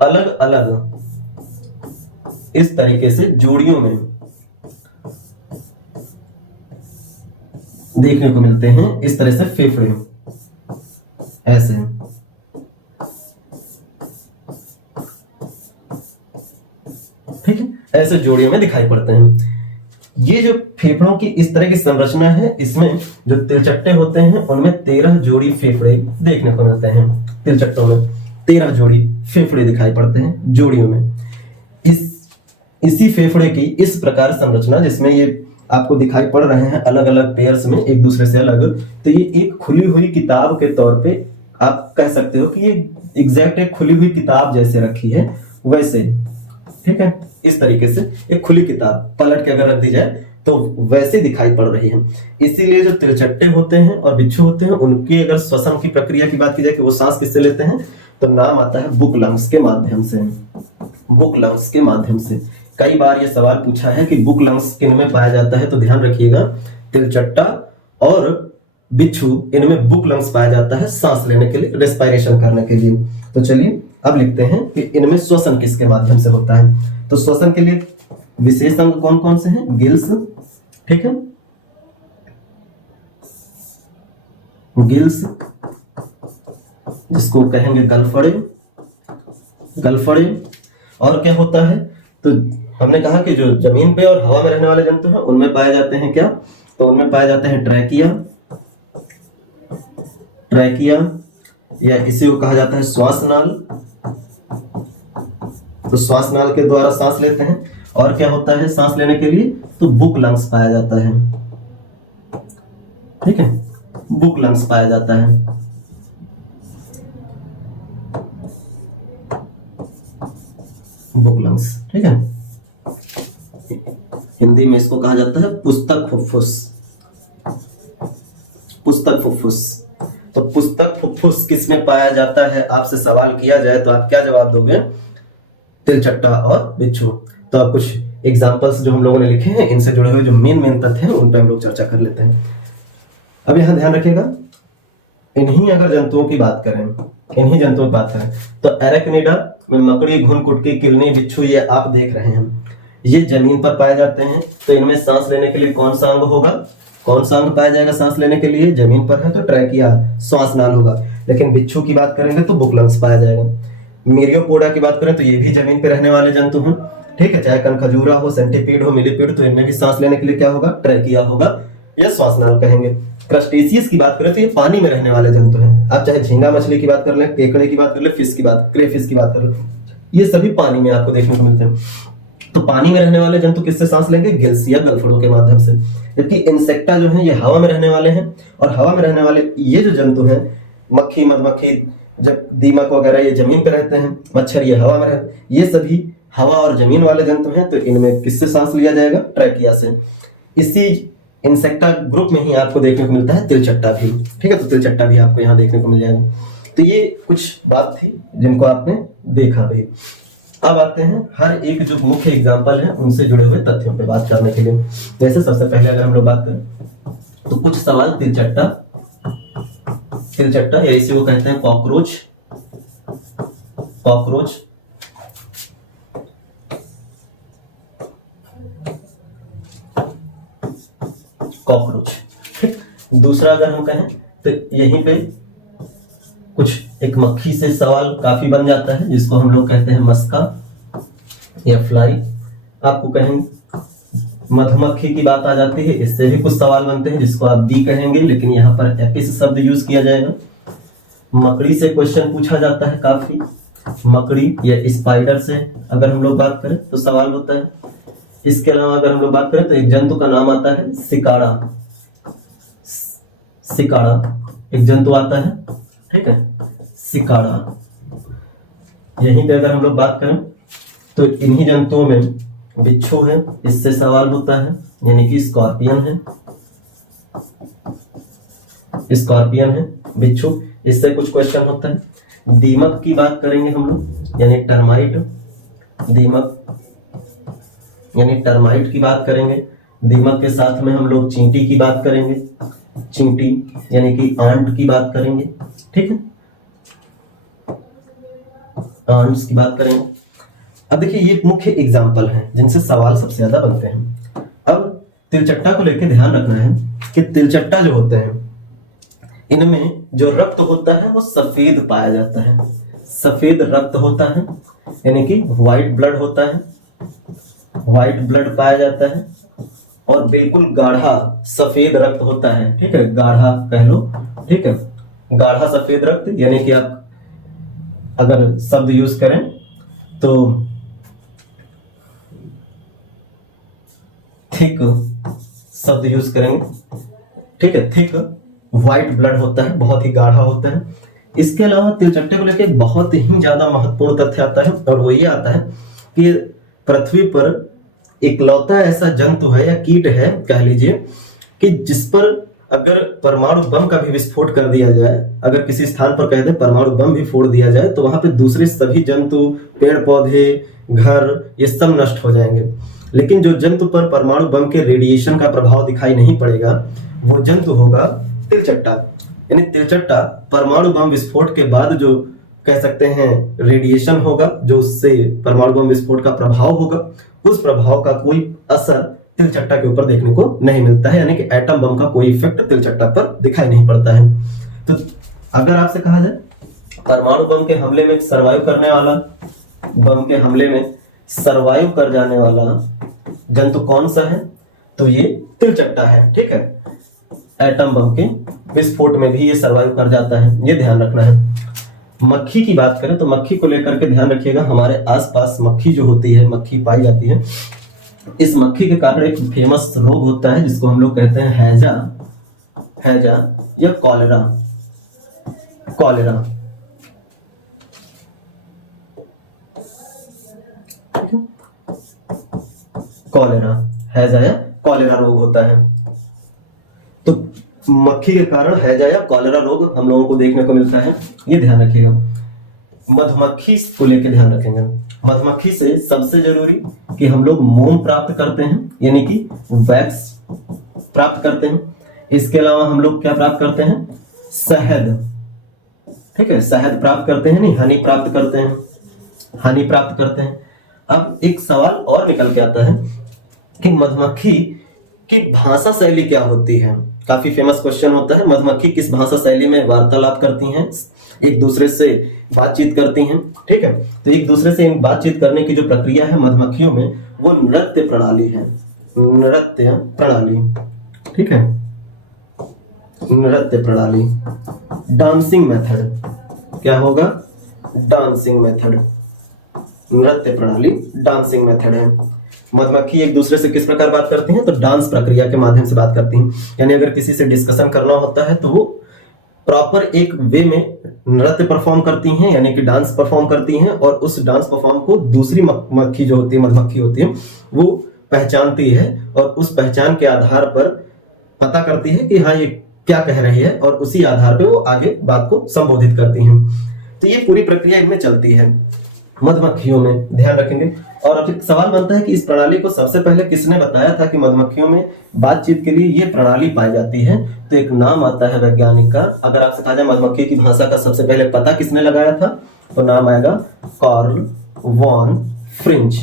अलग अलग इस तरीके से जोड़ियों में देखने को मिलते हैं। इस तरह से फेफड़े ऐसे, ठीक है, ऐसे जोड़ियों में दिखाई पड़ते हैं। ये जो फेफड़ों की इस तरह की संरचना है, इसमें जो तिलचट्टे होते हैं उनमें 13 जोड़ी फेफड़े देखने को मिलते हैं। तिलचट्टों में 13 जोड़ी फेफड़े दिखाई पड़ते हैं जोड़ियों में। इसी फेफड़े की इस प्रकार संरचना, जिसमें ये आपको दिखाई पड़ रहे हैं अलग अलग पेयर्स में एक दूसरे से अलग, तो ये एक खुली हुई किताब के तौर पे आप कह सकते हो कि ये एग्जैक्ट एक खुली हुई किताब जैसे रखी है वैसे। ठीक है, इस तरीके से एक खुली किताब पलट के अगर रख दी जाए तो वैसे दिखाई पड़ रही है। इसीलिए जो तिलचट्टे होते हैं और बिच्छू होते हैं उनकी अगर श्वसन की प्रक्रिया की बात की जाए कि वो सांस किससे लेते हैं, तो नाम आता है बुक लंग्स के माध्यम से। बुक लंग्स के माध्यम से कई बार ये सवाल पूछा है कि बुक लंग्स किन में पाया जाता है, तो ध्यान रखिएगा तिलचट्टा और बिच्छू इनमें बुक लंग्स पाया जाता है सांस लेने के लिए, रेस्पिरेशन करने के लिए। तो चलिए अब लिखते हैं कि इनमें श्वसन किसके माध्यम से होता है। तो श्वसन के लिए विशेष अंग कौन कौन से हैं? गिल्स, ठीक है, गिल्स जिसको कहेंगे गलफड़े। और क्या होता है, तो हमने कहा कि जो जमीन पे और हवा में रहने वाले जंतु हैं उनमें पाए जाते हैं क्या, तो उनमें पाए जाते हैं ट्रैकिया या इसी को कहा जाता है श्वास नाल। तो श्वास नाल के द्वारा सांस लेते हैं। और क्या होता है सांस लेने के लिए, तो बुक लंग्स पाया जाता है। ठीक है, बुक लंग्स पाया जाता है। बुक लंग्स, ठीक है, हिंदी में इसको कहा जाता है पुस्तक फुफ्फुस। पुस्तक फुफ्फुस। तो पुस्तक फुफ्फुस किस में पाया जाता है, आपसे सवाल किया जाए तो आप क्या जवाब दोगे? तिलचट्टा और बिच्छू। तो अब कुछ एग्जांपल्स जो हम लोगों ने लिखे हैं इनसे जुड़े हुए जो मेन तथ्य हैं उन पर हम लोग चर्चा कर लेते हैं। अब यहां ध्यान रखिएगा, इन्हीं जंतुओं की बात करें तो एरेक्निडा में मकड़ी, घुन, कुटकी, किलनी, बिच्छू ये आप देख रहे हैं, ये जमीन पर पाए जाते हैं। तो इनमें सांस लेने के लिए कौन सा अंग होगा, कौन सा अंग पाया जाएगा सांस लेने के लिए? जमीन पर है तो ट्रैकिया, श्वास नाल होगा। लेकिन बिच्छू की बात करेंगे तो बुक लंग्स पाया जाएगा। मिरियोपोडा की बात करें तो ये भी जमीन पे रहने वाले जंतु हैं। ठीक है, चाहे कनखजूरा हो, सेंटीपीड हो, मिलीपीड, तो इनमें भी सांस लेने के लिए क्या होगा? ट्रैकिया होगा या श्वास नाल कहेंगे। क्रस्टेशियस की बात करें तो ये पानी में रहने वाले जंतु हैं। आप चाहे झींगा मछली की बात कर लें, केकड़े की बात कर लें, क्रेफिश की बात कर लें, ये सभी पानी में आपको देखने को मिलते हैं। तो पानी में रहने वाले जंतु किससे सांस लेंगे? गिल्स या गलफड़ों के माध्यम से। जबकि इंसेक्टा जो है ये हवा में रहने वाले हैं। और हवा में रहने वाले ये जो जंतु हैं, मक्खी, मधुमक्खी, जब दीमक वगैरह ये जमीन पे रहते हैं, मच्छर ये हवा में रहते हैं, ये सभी हवा और जमीन वाले जंतु हैं, तो इनमें किससे सांस लिया जाएगा? ट्रैकिया से। इसी इंसेक्टा ग्रुप में ही आपको देखने को मिलता है तिलचट्टा भी, ठीक है, तो तिलचट्टा भी आपको यहाँ देखने को मिल जाएगा। तो ये कुछ बात थी जिनको आपने देखा भी। अब आते हैं हर एक जो मुख्य एग्जाम्पल है उनसे जुड़े हुए तथ्यों पे बात करने के लिए। जैसे सबसे पहले अगर हम लोग बात करें तो कुछ सवाल तिलचट्टा या इसे वो कहते हैं कॉकरोच ठीक। दूसरा अगर हम कहें तो यहीं पे कुछ एक मक्खी से सवाल काफी बन जाता है जिसको हम लोग कहते हैं मस्का या फ्लाई। आपको कहेंगे मधुमक्खी की बात आ जाती है, इससे भी कुछ सवाल बनते हैं जिसको आप बी कहेंगे, लेकिन यहाँ पर एपिस शब्द यूज किया जाएगा। मकड़ी से क्वेश्चन पूछा जाता है काफी, मकड़ी या स्पाइडर से अगर हम लोग बात करें तो सवाल होता है। इसके अलावा अगर हम लोग बात करें तो एक जंतु का नाम आता है सिकाड़ा, एक जंतु आता है, ठीक है, सिकाड़ा। यहीं पे अगर हम लोग बात करें तो इन्हीं जंतुओं में बिच्छू है, इससे सवाल होता है, यानी कि स्कॉर्पियन है बिच्छू, इससे कुछ क्वेश्चन होता है। दीमक की बात करेंगे हम लोग, यानी टर्माइट, दीमक यानी टर्माइट की बात करेंगे। दीमक के साथ में हम लोग चींटी की बात करेंगे, चींटी यानी कि आंट की बात करेंगे, ठीक है, आंट्स की बात करेंगे। अब देखिए ये मुख्य एग्जाम्पल हैं जिनसे सवाल सबसे ज्यादा बनते हैं। अब तिलचट्टा को लेकर ध्यान रखना है कि तिलचट्टा जो होते हैं इनमें जो रक्त होता है वो सफेद पाया जाता है, सफेद रक्त होता है, यानी कि व्हाइट ब्लड होता है, व्हाइट ब्लड पाया जाता है, और बिल्कुल गाढ़ा सफेद रक्त होता है, ठीक है, गाढ़ा कह लो, ठीक है, गाढ़ा सफेद रक्त, यानी कि आप अगर शब्द यूज करें तो थिक शब्द यूज करेंगे, ठीक है, थिक व्हाइट ब्लड होता है, बहुत ही गाढ़ा होता है। इसके अलावा तिलचट्टे को लेकर बहुत ही ज्यादा महत्वपूर्ण तथ्य आता है, और वो ये आता है कि पृथ्वी पर इकलौता ऐसा जंतु है या कीट है कह लीजिए कि जिस पर अगर परमाणु बम का भी विस्फोट कर दिया जाए, अगर किसी स्थान पर कह दे परमाणु बम भी फोड़ दिया जाए तो वहां पे दूसरे सभी जंतु, पेड़ पौधे, घर, ये सब नष्ट हो जाएंगे। लेकिन जो जंतु पर परमाणु बम के रेडिएशन का प्रभाव दिखाई नहीं पड़ेगा वो जंतु होगा तिलचट्टा। यानी तिलचट्टा परमाणु बम विस्फोट के बाद जो कह सकते हैं रेडिएशन होगा, जो उससे परमाणु बम विस्फोट का प्रभाव होगा, उस प्रभाव का कोई असर तिलचट्टा के ऊपर देखने को नहीं मिलता है, यानी कि एटम बम का कोई इफेक्ट तिलचट्टा पर दिखाई नहीं पड़ता है। तो अगर आपसे कहा जाए परमाणु बम के हमले में सरवाइव करने वाला, बम के हमले में सरवाइव कर जाने वाला जंतु कौन सा है, तो ये तिलचट्टा है, ठीक है। एटम बम के विस्फोट में भी ये सरवाइव कर जाता है, ये ध्यान रखना है। मक्खी की बात करें तो मक्खी को लेकर के ध्यान रखिएगा, हमारे आसपास मक्खी जो होती है, मक्खी पाई जाती है, इस मक्खी के कारण एक फेमस रोग होता है जिसको हम लोग कहते हैं हैजा या कॉलेरा। हैजा या कॉलेरा रोग होता है। तो मक्खी के कारण हैजा या कॉलेरा रोग हम लोगों को देखने को मिलता है, ये ध्यान रखिएगा। मधुमक्खी को लेकर ध्यान रखेंगे। मधुमक्खी से सबसे जरूरी कि हम लोग मोम प्राप्त करते हैं, यानी कि वैक्स प्राप्त करते हैं। इसके अलावा हम लोग क्या प्राप्त करते हैं? शहद, ठीक है, शहद प्राप्त करते हैं, नहीं हनी प्राप्त करते हैं, हनी प्राप्त करते हैं। अब एक सवाल और निकल के आता है कि मधुमक्खी की भाषा शैली क्या होती है। काफी फेमस क्वेश्चन होता है, मधुमक्खी किस भाषा शैली में वार्तालाप करती हैं, एक दूसरे से बातचीत करती हैं, ठीक है। तो एक दूसरे से बातचीत करने की जो प्रक्रिया है मधुमक्खियों में, वो नृत्य प्रणाली है, नृत्य प्रणाली, ठीक है, नृत्य प्रणाली, डांसिंग मेथड। क्या होगा? डांसिंग मेथड, नृत्य प्रणाली डांसिंग मेथड है। मधुमक्खी एक दूसरे से किस प्रकार बात करती हैं? तो डांस प्रक्रिया के माध्यम से बात करती हैं। यानी अगर किसी से डिस्कशन करना होता है तो वो प्रॉपर एक वे में नृत्य परफॉर्म करती हैं, यानी कि डांस परफॉर्म करती हैं, और उस डांस परफॉर्म को दूसरी मक्खी जो होती है, मधुमक्खी होती है, वो पहचानती है और उस पहचान के आधार पर पता करती है कि हाँ ये क्या कह रही है, और उसी आधार पे वो आगे बात को संबोधित करती हैं। तो ये पूरी प्रक्रिया इनमें चलती है मधुमक्खियों में, ध्यान रखेंगे। और अब सवाल बनता है कि इस प्रणाली को सबसे पहले किसने बताया था कि मधुमक्खियों में बातचीत के लिए ये प्रणाली पाई जाती है। तो एक नाम आता है वैज्ञानिक का, अगर आपसे कहा जाए मधुमक्खी की भाषा का सबसे पहले पता किसने लगाया था, तो नाम आएगा कार्ल वॉन फ्रिंच।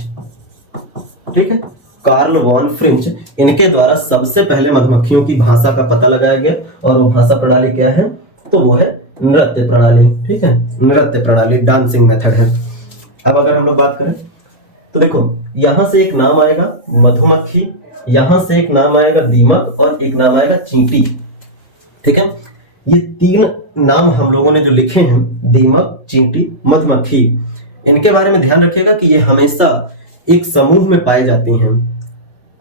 ठीक है, कार्ल वॉन फ्रिंच, इनके द्वारा सबसे पहले मधुमक्खियों की भाषा का पता लगाया गया। और वो भाषा प्रणाली क्या है, तो वो है नृत्य प्रणाली। ठीक है, नृत्य प्रणाली, डांसिंग मेथड है। अब अगर हम लोग बात करें तो देखो, यहां से एक नाम आएगा मधुमक्खी, यहां से एक नाम आएगा दीमक, और एक नाम आएगा चींटी। ठीक है, ये तीन नाम हम लोगों ने जो लिखे हैं, दीमक, चींटी, मधुमक्खी, इनके बारे में ध्यान रखिएगा कि ये हमेशा एक समूह में पाए जाती हैं।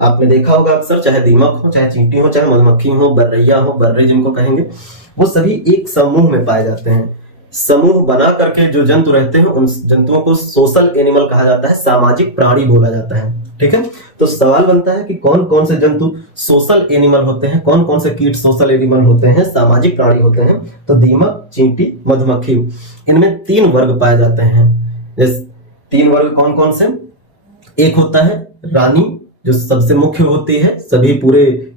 आपने देखा होगा अक्सर, चाहे दीमक हो, चाहे चींटी हो, चाहे मधुमक्खी हो, बर्रैया हो, बर्रे जिनको कहेंगे, वो सभी एक समूह में पाए जाते हैं। समूह बना करके जो जंतु रहते हैं, उन जंतुओं को सोशल एनिमल कहा जाता है, सामाजिक प्राणी बोला जाता है। ठीक है, तो सवाल बनता है कि कौन कौन से जंतु सोशल एनिमल होते हैं, कौन कौन से कीट सोशल एनिमल होते हैं, सामाजिक प्राणी होते हैं। तो दीमक, चींटी, मधुमक्खी, इनमें तीन वर्ग पाए जाते हैं। जैसे तीन वर्ग कौन कौन से, एक होता है रानी, जो सबसे मुख्य होती है, सभी पूरे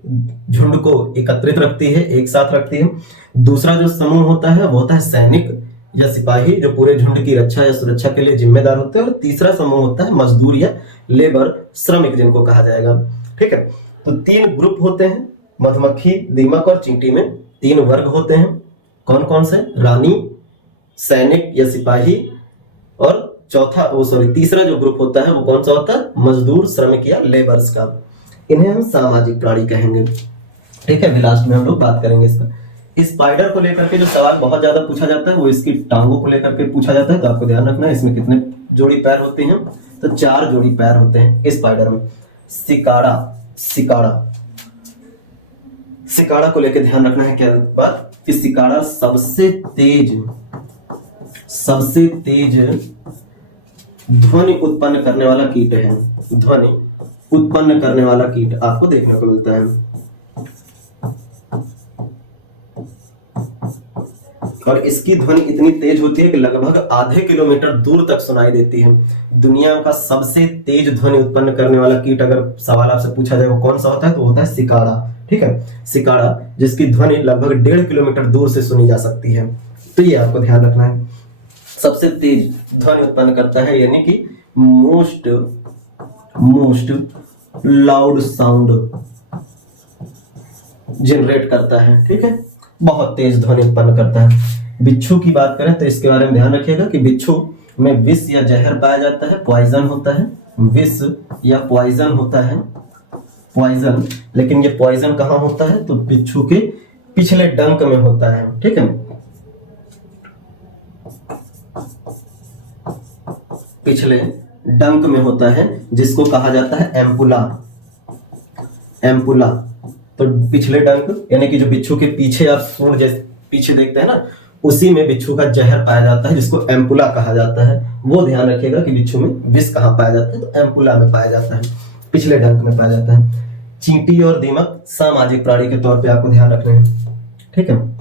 झुंड को एकत्रित रखती है, एक साथ रखती है। दूसरा जो समूह होता है वो होता है सैनिक या सिपाही, जो पूरे झुंड की रक्षा या सुरक्षा के लिए जिम्मेदार होते हैं। और तीसरा समूह होता है मजदूर या लेबर, श्रमिक जिनको कहा जाएगा। ठीक है, तो तीन ग्रुप होते हैं मधुमक्खी, दीमक और चींटी में, तीन वर्ग होते हैं। कौन कौन से, रानी, सैनिक या सिपाही, और तीसरा जो ग्रुप होता है वो कौन सा होता है, मजदूर, श्रमिक या लेबर्स का। इन्हें हम सामाजिक प्राणी कहेंगे। ठीक है, लास्ट में हम लोग बात करेंगे इस पर। स्पाइडर को लेकर के जो सवाल बहुत ज्यादा पूछा जाता है वो इसकी टांगों को लेकर के पूछा जाता है। तो आपको ध्यान रखना है इसमें कितने जोड़ी पैर होते हैं, तो 4 जोड़ी पैर होते हैं स्पाइडर में। सिकाड़ा को लेकर ध्यान रखना है क्या बात, कि सिकाड़ा सबसे तेज ध्वनि उत्पन्न करने वाला कीट है। ध्वनि उत्पन्न करने वाला कीट आपको देखने को मिलता है। और इसकी ध्वनि इतनी तेज होती है कि लगभग आधे किलोमीटर दूर तक सुनाई देती है। दुनिया का सबसे तेज ध्वनि उत्पन्न करने वाला कीट अगर सवाल आपसे पूछा जाए वो कौन सा होता है, तो होता है सिकाड़ा। ठीक है, सिकाड़ा, जिसकी ध्वनि लगभग 1.5 किलोमीटर दूर से सुनी जा सकती है। तो ये आपको ध्यान रखना है, सबसे तेज ध्वनि उत्पन्न करता है, यानी कि मोस्ट लाउड साउंड जनरेट करता है। ठीक है, बहुत तेज ध्वनि उत्पन्न करता है। बिच्छू की बात करें तो इसके बारे में ध्यान रखिएगा कि बिच्छू में विष या जहर पाया जाता है, पॉइजन होता है, विष या पॉइजन होता है, पॉइजन। लेकिन ये पॉइजन कहाँ होता है, तो बिच्छू के पिछले डंक में होता है। ठीक है, पिछले डंक में होता है, जिसको कहा जाता है एम्पुला। तो पिछले डंक यानी कि जो बिच्छू के पीछे आप सूंड जैसे पीछे देखते हैं ना, उसी में बिच्छू का जहर पाया जाता है, जिसको एम्पुला कहा जाता है। वो ध्यान रखिएगा कि बिच्छू में विष कहाँ पाया जाता है, तो एम्पुला में पाया जाता है, पिछले डंक में पाया जाता है। चींटी और दीमक सामाजिक प्राणी के तौर पे आपको ध्यान रखना है। ठीक है,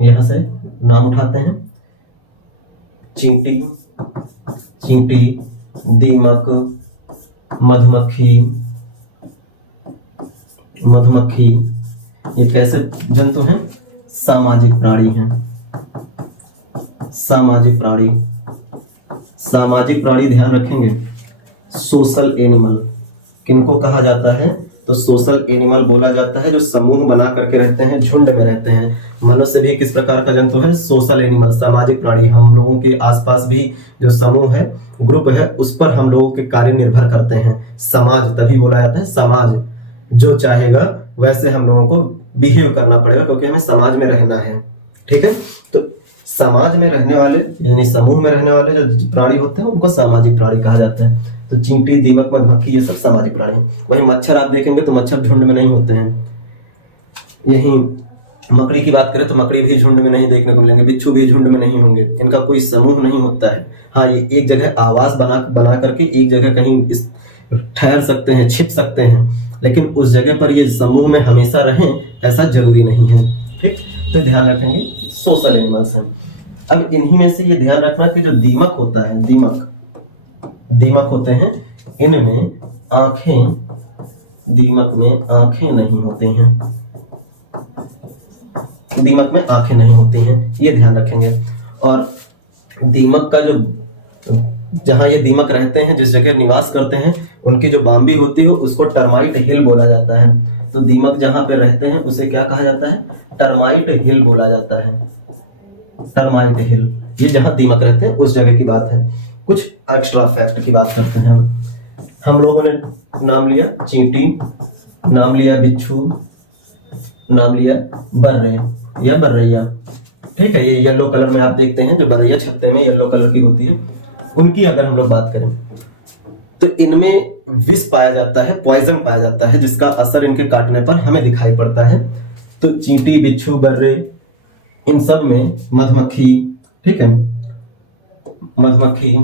यहां से नाम उठाते हैं, चींटी, दीमक, मधुमक्खी, ये कैसे जंतु हैं, सामाजिक प्राणी हैं। सामाजिक प्राणी ध्यान रखेंगे। सोशल एनिमल किनको कहा जाता है, तो सोशल एनिमल बोला जाता है जो समूह बना करके रहते हैं, झुंड में रहते हैं। मनुष्य भी किस प्रकार का जंतु है, सोशल एनिमल, सामाजिक प्राणी। हम लोगों के आसपास भी जो समूह है, ग्रुप है, उस पर हम लोगों के कार्य निर्भर करते हैं। समाज तभी बोला जाता है समाज, जो चाहेगा वैसे हम लोगों को बिहेव करना पड़ेगा, क्योंकि हमें समाज में रहना है। ठीक है, तो समाज में रहने वाले यानी समूह में रहने वाले जो प्राणी होते हैं उनको सामाजिक प्राणी कहा जाता है। तो चींटी, दीमक, मधुमक्खी ये सब सामाजिक प्राणी हैं। वहीं मच्छर आप देखेंगे तो मच्छर झुंड में नहीं होते हैं। यही मकड़ी की बात करें तो मकड़ी भी झुंड में नहीं देखने को मिलेंगे, बिच्छू भी झुंड में नहीं होंगे, इनका कोई समूह नहीं होता है। हाँ, ये एक जगह आवास बना करके एक जगह कहीं ठहर सकते हैं, छिप सकते हैं, लेकिन उस जगह पर ये समूह में हमेशा रहें ऐसा जरूरी नहीं है। ठीक, तो ध्यान रखेंगे सोशल एनिमल्स हैं। अब इन्हीं में से ये ध्यान रखना कि जो दीमक होता है, दीमक होते हैं, इनमें आंखें, दीमक में आंखें नहीं होती हैं, दीमक में आंखें नहीं होती हैं, ये ध्यान रखेंगे। और दीमक का जो जहां ये दीमक रहते हैं, जिस जगह निवास करते हैं, उनकी जो बाम्बी होती है उसको टर्माइट हिल बोला जाता है। तो दीमक जहां पे रहते हैं उसे क्या कहा जाता है? टर्माइट हिल बोला जाता है, टर्माइट हिल। ये जहां दीमक रहते हैं उस जगह की बात है। कुछ एक्स्ट्रा फैक्ट की बात करते हैं हम लोगों ने नाम लिया चींटी, नाम लिया बिच्छू, नाम लिया बर्रे या बर्रैया। ठीक है, ये येलो कलर में आप देखते हैं जो बर्रैया छत्ते में येलो कलर की होती है, उनकी अगर हम लोग बात करें तो इनमें विष पाया जाता है, पॉइजन पाया जाता है, जिसका असर इनके काटने पर हमें दिखाई पड़ता है। तो चींटी, बिच्छू, बर्रे, इन सब में मधुमक्खी, ठीक है, मधुमक्खी,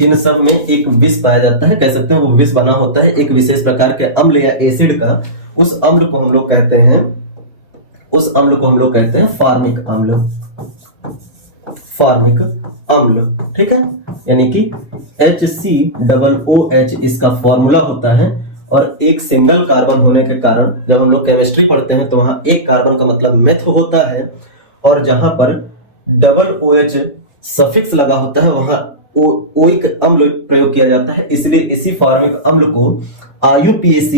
इन सब में एक विष पाया जाता है। कह सकते हैं वो विष बना होता है एक विशेष प्रकार के अम्ल या एसिड का। उस अम्ल को हम लोग कहते हैं फार्मिक अम्ल, फार्मिक अम्ल। ठीक है, यानी कि HCOOH इसका फॉर्मूला होता है। और एक सिंगल कार्बन होने के कारण जब हम लोग केमिस्ट्री पढ़ते हैं तो वहां एक कार्बन का मतलब मेथ होता है, और जहां पर OH सफिक्स लगा होता है वहां ओइक अम्ल प्रयोग किया जाता है। इसलिए इसी फार्मिक अम्ल को IUPAC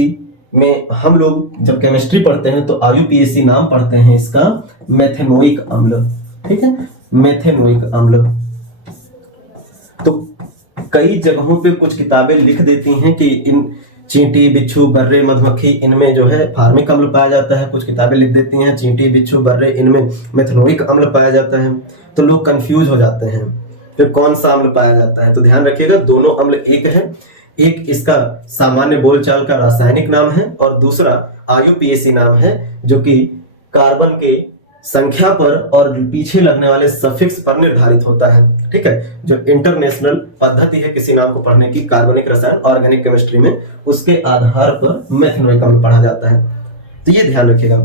में हम लोग जब केमिस्ट्री पढ़ते हैं तो IUPAC नाम पढ़ते हैं इसका मेथेनोइक अम्ल। ठीक है, मेथेनोइक अम्ल। तो कई जगहों पे कुछ किताबें लिख देती हैं कि इन चींटी, बिच्छू, बर्रे, मधुमक्खी इनमें जो है फार्मिक अम्ल पाया जाता है। कुछ किताबें लिख देती हैं चींटी, बिच्छू, बर्रे इनमें मेथेनोइक अम्ल पाया जाता है। तो लोग कंफ्यूज हो जाते हैं फिर कौन सा अम्ल पाया जाता है। तो ध्यान रखिएगा दोनों अम्ल एक है, एक इसका सामान्य बोलचाल का रासायनिक नाम है और दूसरा IUPAC नाम है, जो कि कार्बन के संख्या पर और पीछे लगने वाले सफिक्स पर निर्धारित होता है। ठीक है, जो इंटरनेशनल पद्धति है किसी नाम को पढ़ने की कार्बनिक रसायन ऑर्गेनिक केमिस्ट्री में, उसके आधार पर मेथेनोइक अम्ल पढ़ा जाता है। तो ये ध्यान रखिएगा।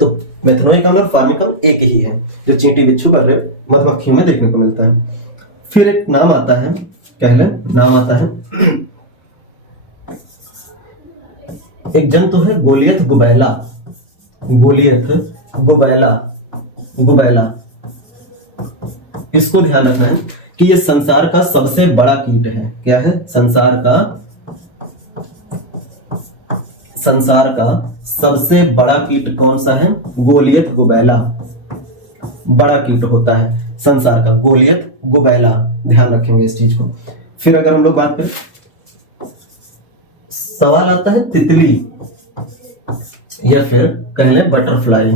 तो मेथेनोइक अम्ल और फार्मिक अम्ल एक ही है, जो चींटी, बिच्छू, बर्रे, मधुमक्खी में देखने को मिलता है। फिर एक नाम आता है, पहले नाम आता है, एक जंतु है गोलियत गुबैला, गोलियत गुबैला, गुबैला। इसको ध्यान रखना है कि ये संसार का सबसे बड़ा कीट है। क्या है? संसार का सबसे बड़ा कीट कौन सा है? गोलियत गुबैला, बड़ा कीट होता है संसार का, गोलियत गुबैला। ध्यान रखेंगे इस चीज को। फिर अगर हम लोग बात करें, सवाल आता है तितली या फिर कह लें बटरफ्लाई,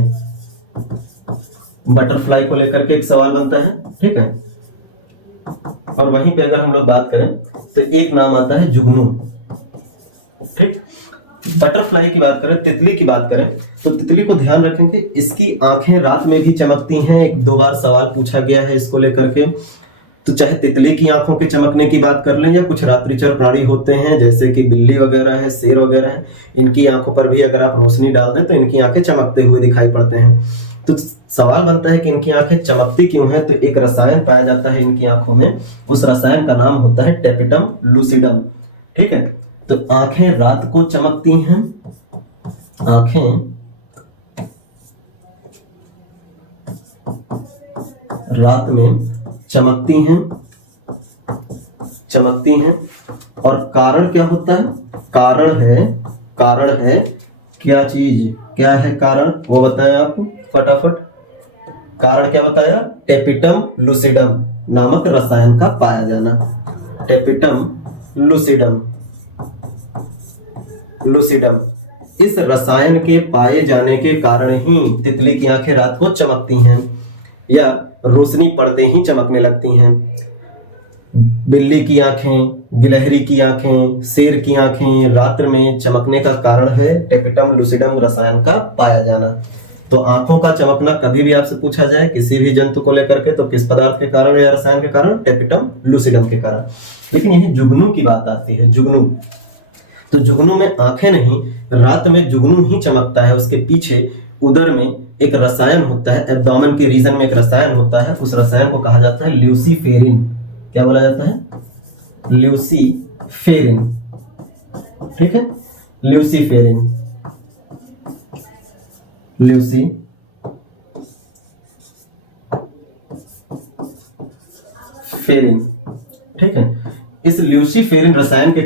बटरफ्लाई को लेकर के एक सवाल बनता है। ठीक है, और वहीं पे अगर हम लोग बात करें तो एक नाम आता है जुगनू। ठीक, बटरफ्लाई की बात करें, तितली की बात करें तो तितली को ध्यान रखें कि इसकी आंखें रात में भी चमकती हैं। एक दो बार सवाल पूछा गया है इसको लेकर के। तो चाहे तितली की आंखों के चमकने की बात कर लें या कुछ रात्रिचर प्राणी होते हैं जैसे कि बिल्ली वगैरह है, शेर वगैरह है, इनकी आंखों पर भी अगर आप रोशनी डाल दें तो इनकी आंखें चमकते हुए दिखाई पड़ते हैं। तो सवाल बनता है कि इनकी आंखें चमकती क्यों हैं? तो एक रसायन पाया जाता है इनकी आंखों में, उस रसायन का नाम होता है टेपिटम लूसिडम। ठीक है, तो आंखें रात को चमकती हैं, आंखें रात में चमकती हैं और कारण क्या होता है? कारण है क्या चीज? क्या है कारण? वो बताएं आप फटाफट। कारण क्या बताया? टेपिटम लूसिडम नामक रसायन का पाया जाना। Tapetum lucidum. लूसिडम इस रसायन के पाए जाने के कारण ही तितली की आंखें रात को चमकती हैं या रोशनी पड़ते ही चमकने लगती हैं। बिल्ली की आंखें, गिलहरी की आंखें, शेर की आंखें रात्र में चमकने का कारण है टेपिटम लूसिडम रसायन का पाया जाना। तो आंखों का चमकना कभी भी आपसे पूछा जाए किसी भी जंतु को लेकर के, तो किस पदार्थ के कारण या रसायन के कारण? टेपिटम लूसिडम के कारण। लेकिन यही जुगनू की बात आती है। जुगनू, तो जुगनू में आंखें नहीं, रात में जुगनू ही चमकता है। उसके पीछे उदर में एक रसायन होता है, एब्डोमेन के रीजन में एक रसायन होता है, उस रसायन को कहा जाता है ल्यूसीफेरिन। क्या बोला जाता है? ल्यूसीफेरिन। ठीक है, ल्यूसीफेरिन। ल्यूसीफेरिन, ठीक है। इस ल्यूसीफेरिन रसायन के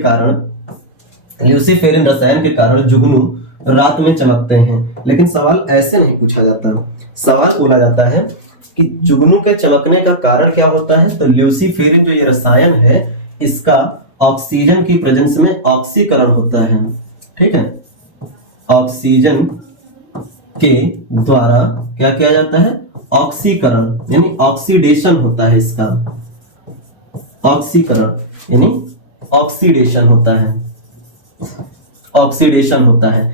कारण जुगनू रात में चमकते हैं। लेकिन सवाल ऐसे नहीं पूछा जाता, सवाल बोला जाता है कि जुगनू के चमकने का कारण क्या होता है? तो ल्यूसीफेरिन जो ये रसायन है, इसका ऑक्सीजन की प्रेजेंस में ऑक्सीकरण होता है। ठीक है, ऑक्सीजन के द्वारा क्या किया जाता है? ऑक्सीकरण यानी ऑक्सीडेशन होता है इसका। ऑक्सीकरण यानी ऑक्सीडेशन होता है, ऑक्सीडेशन होता है,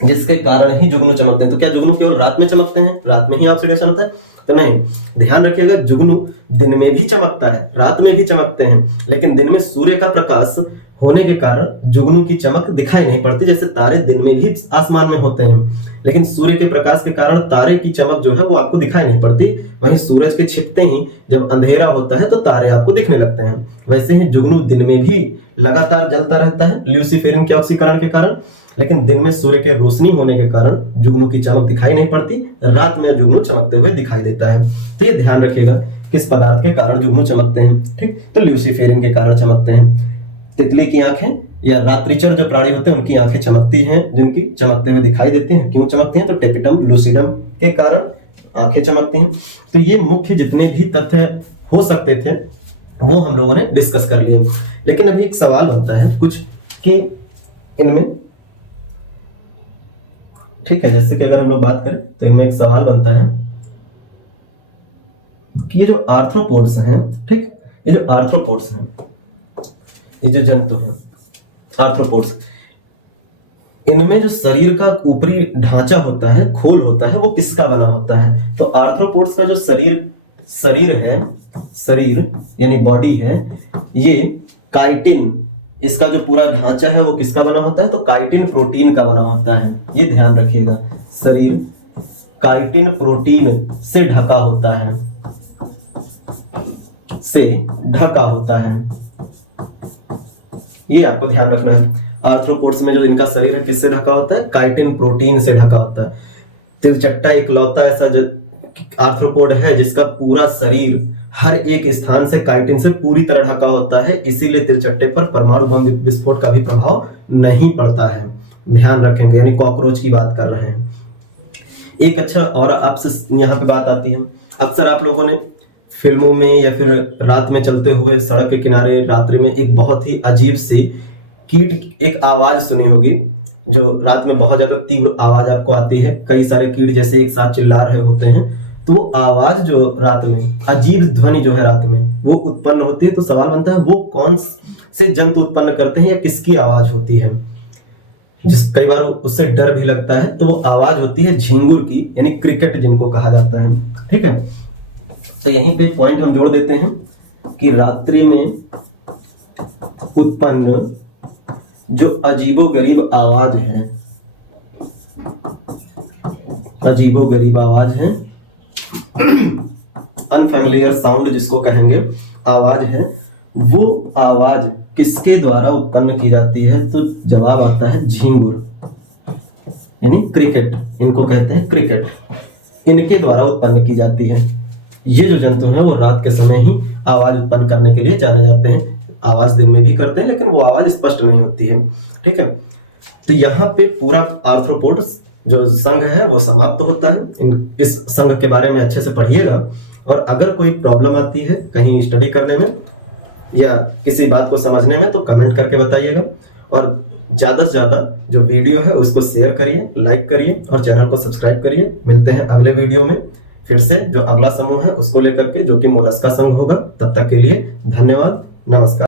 जिसके कारण ही जुगनू चमकते हैं। तो क्या जुगनू केवल रात में चमकते हैं? रात में ही ऑक्सीडेशन होता है? तो नहीं, ध्यान रखिएगा, जुगनू दिन में भी चमकता है, रात में भी चमकते हैं, लेकिन दिन में सूर्य का प्रकाश होने के कारण जुगनू की चमक दिखाई नहीं पड़ती। जैसे तारे दिन में भी आसमान में होते हैं, लेकिन सूर्य के प्रकाश के कारण तारे की चमक जो है वो आपको दिखाई नहीं पड़ती। वहीं सूरज के छिपते ही जब अंधेरा होता है तो तारे आपको दिखने लगते हैं। वैसे ही जुगनू दिन में भी लगातार जलता रहता है ल्यूसीफेरिन के ऑक्सीकरण के कारण, लेकिन दिन में सूर्य के रोशनी होने के कारण जुगनू की चमक दिखाई नहीं पड़ती, रात में जुगनू चमकते हुए दिखाई देता है। तो ये ध्यान रखिएगा, किस पदार्थ के कारण जुगनू चमकते हैं। ठीक, तो ल्यूसीफेरिन के कारण चमकते हैं। तितली की आंखें या रात्रिचर जो प्राणी होते हैं उनकी आंखें चमकती हैं, जिनकी चमकते हुए दिखाई देती हैं। क्यों चमकती हैं? तो टेपिटम लूसिडम के कारण आंखें चमकती हैं। तो ये मुख्य जितने भी तथ्य हो सकते थे वो हम लोगों ने डिस्कस कर लिए। लेकिन अभी एक सवाल बनता है कुछ कि इनमें, ठीक है, जैसे कि अगर हम लोग बात करें तो इनमें एक सवाल बनता है कि ये जो आर्थ्रोपोड्स हैं, ठीक, ये जो आर्थ्रोपोड्स हैं, ये जो जंतु हैं आर्थ्रोपोड्स, इनमें जो शरीर का ऊपरी ढांचा होता है, खोल होता है, वो किसका बना होता है? तो आर्थ्रोपोड्स का जो शरीर है, शरीर यानी बॉडी है, ये काइटिन, इसका जो पूरा ढांचा है वो किसका बना होता है? तो काइटिन प्रोटीन का बना होता है। ये ध्यान रखिएगा, शरीर काइटिन प्रोटीन से ढका होता है, से ढका होता है। ये आपको ध्यान रखना है। आर्थ्रोपोड्स में जो इनका शरीर है किससे ढका होता है? काइटिन प्रोटीन से ढका होता है। तिलचट्टा इकलौता ऐसा आर्थ्रोपोड है जिसका पूरा शरीर हर एक स्थान से काइटिन से पूरी तरह ढका होता है, इसीलिए तिलचट्टे पर परमाणु बम विस्फोट का भी प्रभाव नहीं पड़ता है। ध्यान रखेंगे, यानी कॉकरोच की बात कर रहे हैं। एक अच्छा और आपसे यहाँ पे बात आती है, अक्सर आप लोगों ने फिल्मों में या फिर रात में चलते हुए सड़क के किनारे रात्रि में एक बहुत ही अजीब सी कीट एक आवाज सुनी होगी, जो रात में बहुत ज्यादा तीव्र आवाज आपको आती है। कई सारे कीट जैसे एक साथ चिल्ला रहे होते हैं, तो आवाज जो रात में, अजीब ध्वनि जो है रात में वो उत्पन्न होती है। तो सवाल बनता है वो कौन से जंतु उत्पन्न करते हैं या किसकी आवाज होती है? कई बार उससे डर भी लगता है। तो वो आवाज होती है झिंगुर की, यानी क्रिकेट जिनको कहा जाता है। ठीक है, तो यहीं पे पॉइंट हम जोड़ देते हैं कि रात्रि में उत्पन्न जो अजीबोगरीब आवाज है, अजीबोगरीब आवाज है, अनफैमिलियर साउंड जिसको कहेंगे, आवाज है, वो आवाज किसके द्वारा उत्पन्न की जाती है? तो जवाब आता है झिंगुर, यानी क्रिकेट, इनको कहते हैं क्रिकेट, इनके द्वारा उत्पन्न की जाती है। ये जो जंतु हैं वो रात के समय ही आवाज उत्पन्न करने के लिए जाने जाते हैं। आवाज दिन में भी करते हैं लेकिन वो आवाज स्पष्ट नहीं होती है। ठीक है, तो यहाँ पे पूरा आर्थ्रोपोड्स जो संघ है वो समाप्त होता है। इस संघ के बारे में अच्छे से पढ़िएगा, और अगर कोई प्रॉब्लम आती है कहीं स्टडी करने में या किसी बात को समझने में, तो कमेंट करके बताइएगा। और ज्यादा से ज्यादा जो वीडियो है उसको शेयर करिए, लाइक करिए और चैनल को सब्सक्राइब करिए। मिलते हैं अगले वीडियो में फिर से जो अगला समूह है उसको लेकर के, जो कि मोलस्का संघ होगा। तब तक के लिए धन्यवाद, नमस्कार।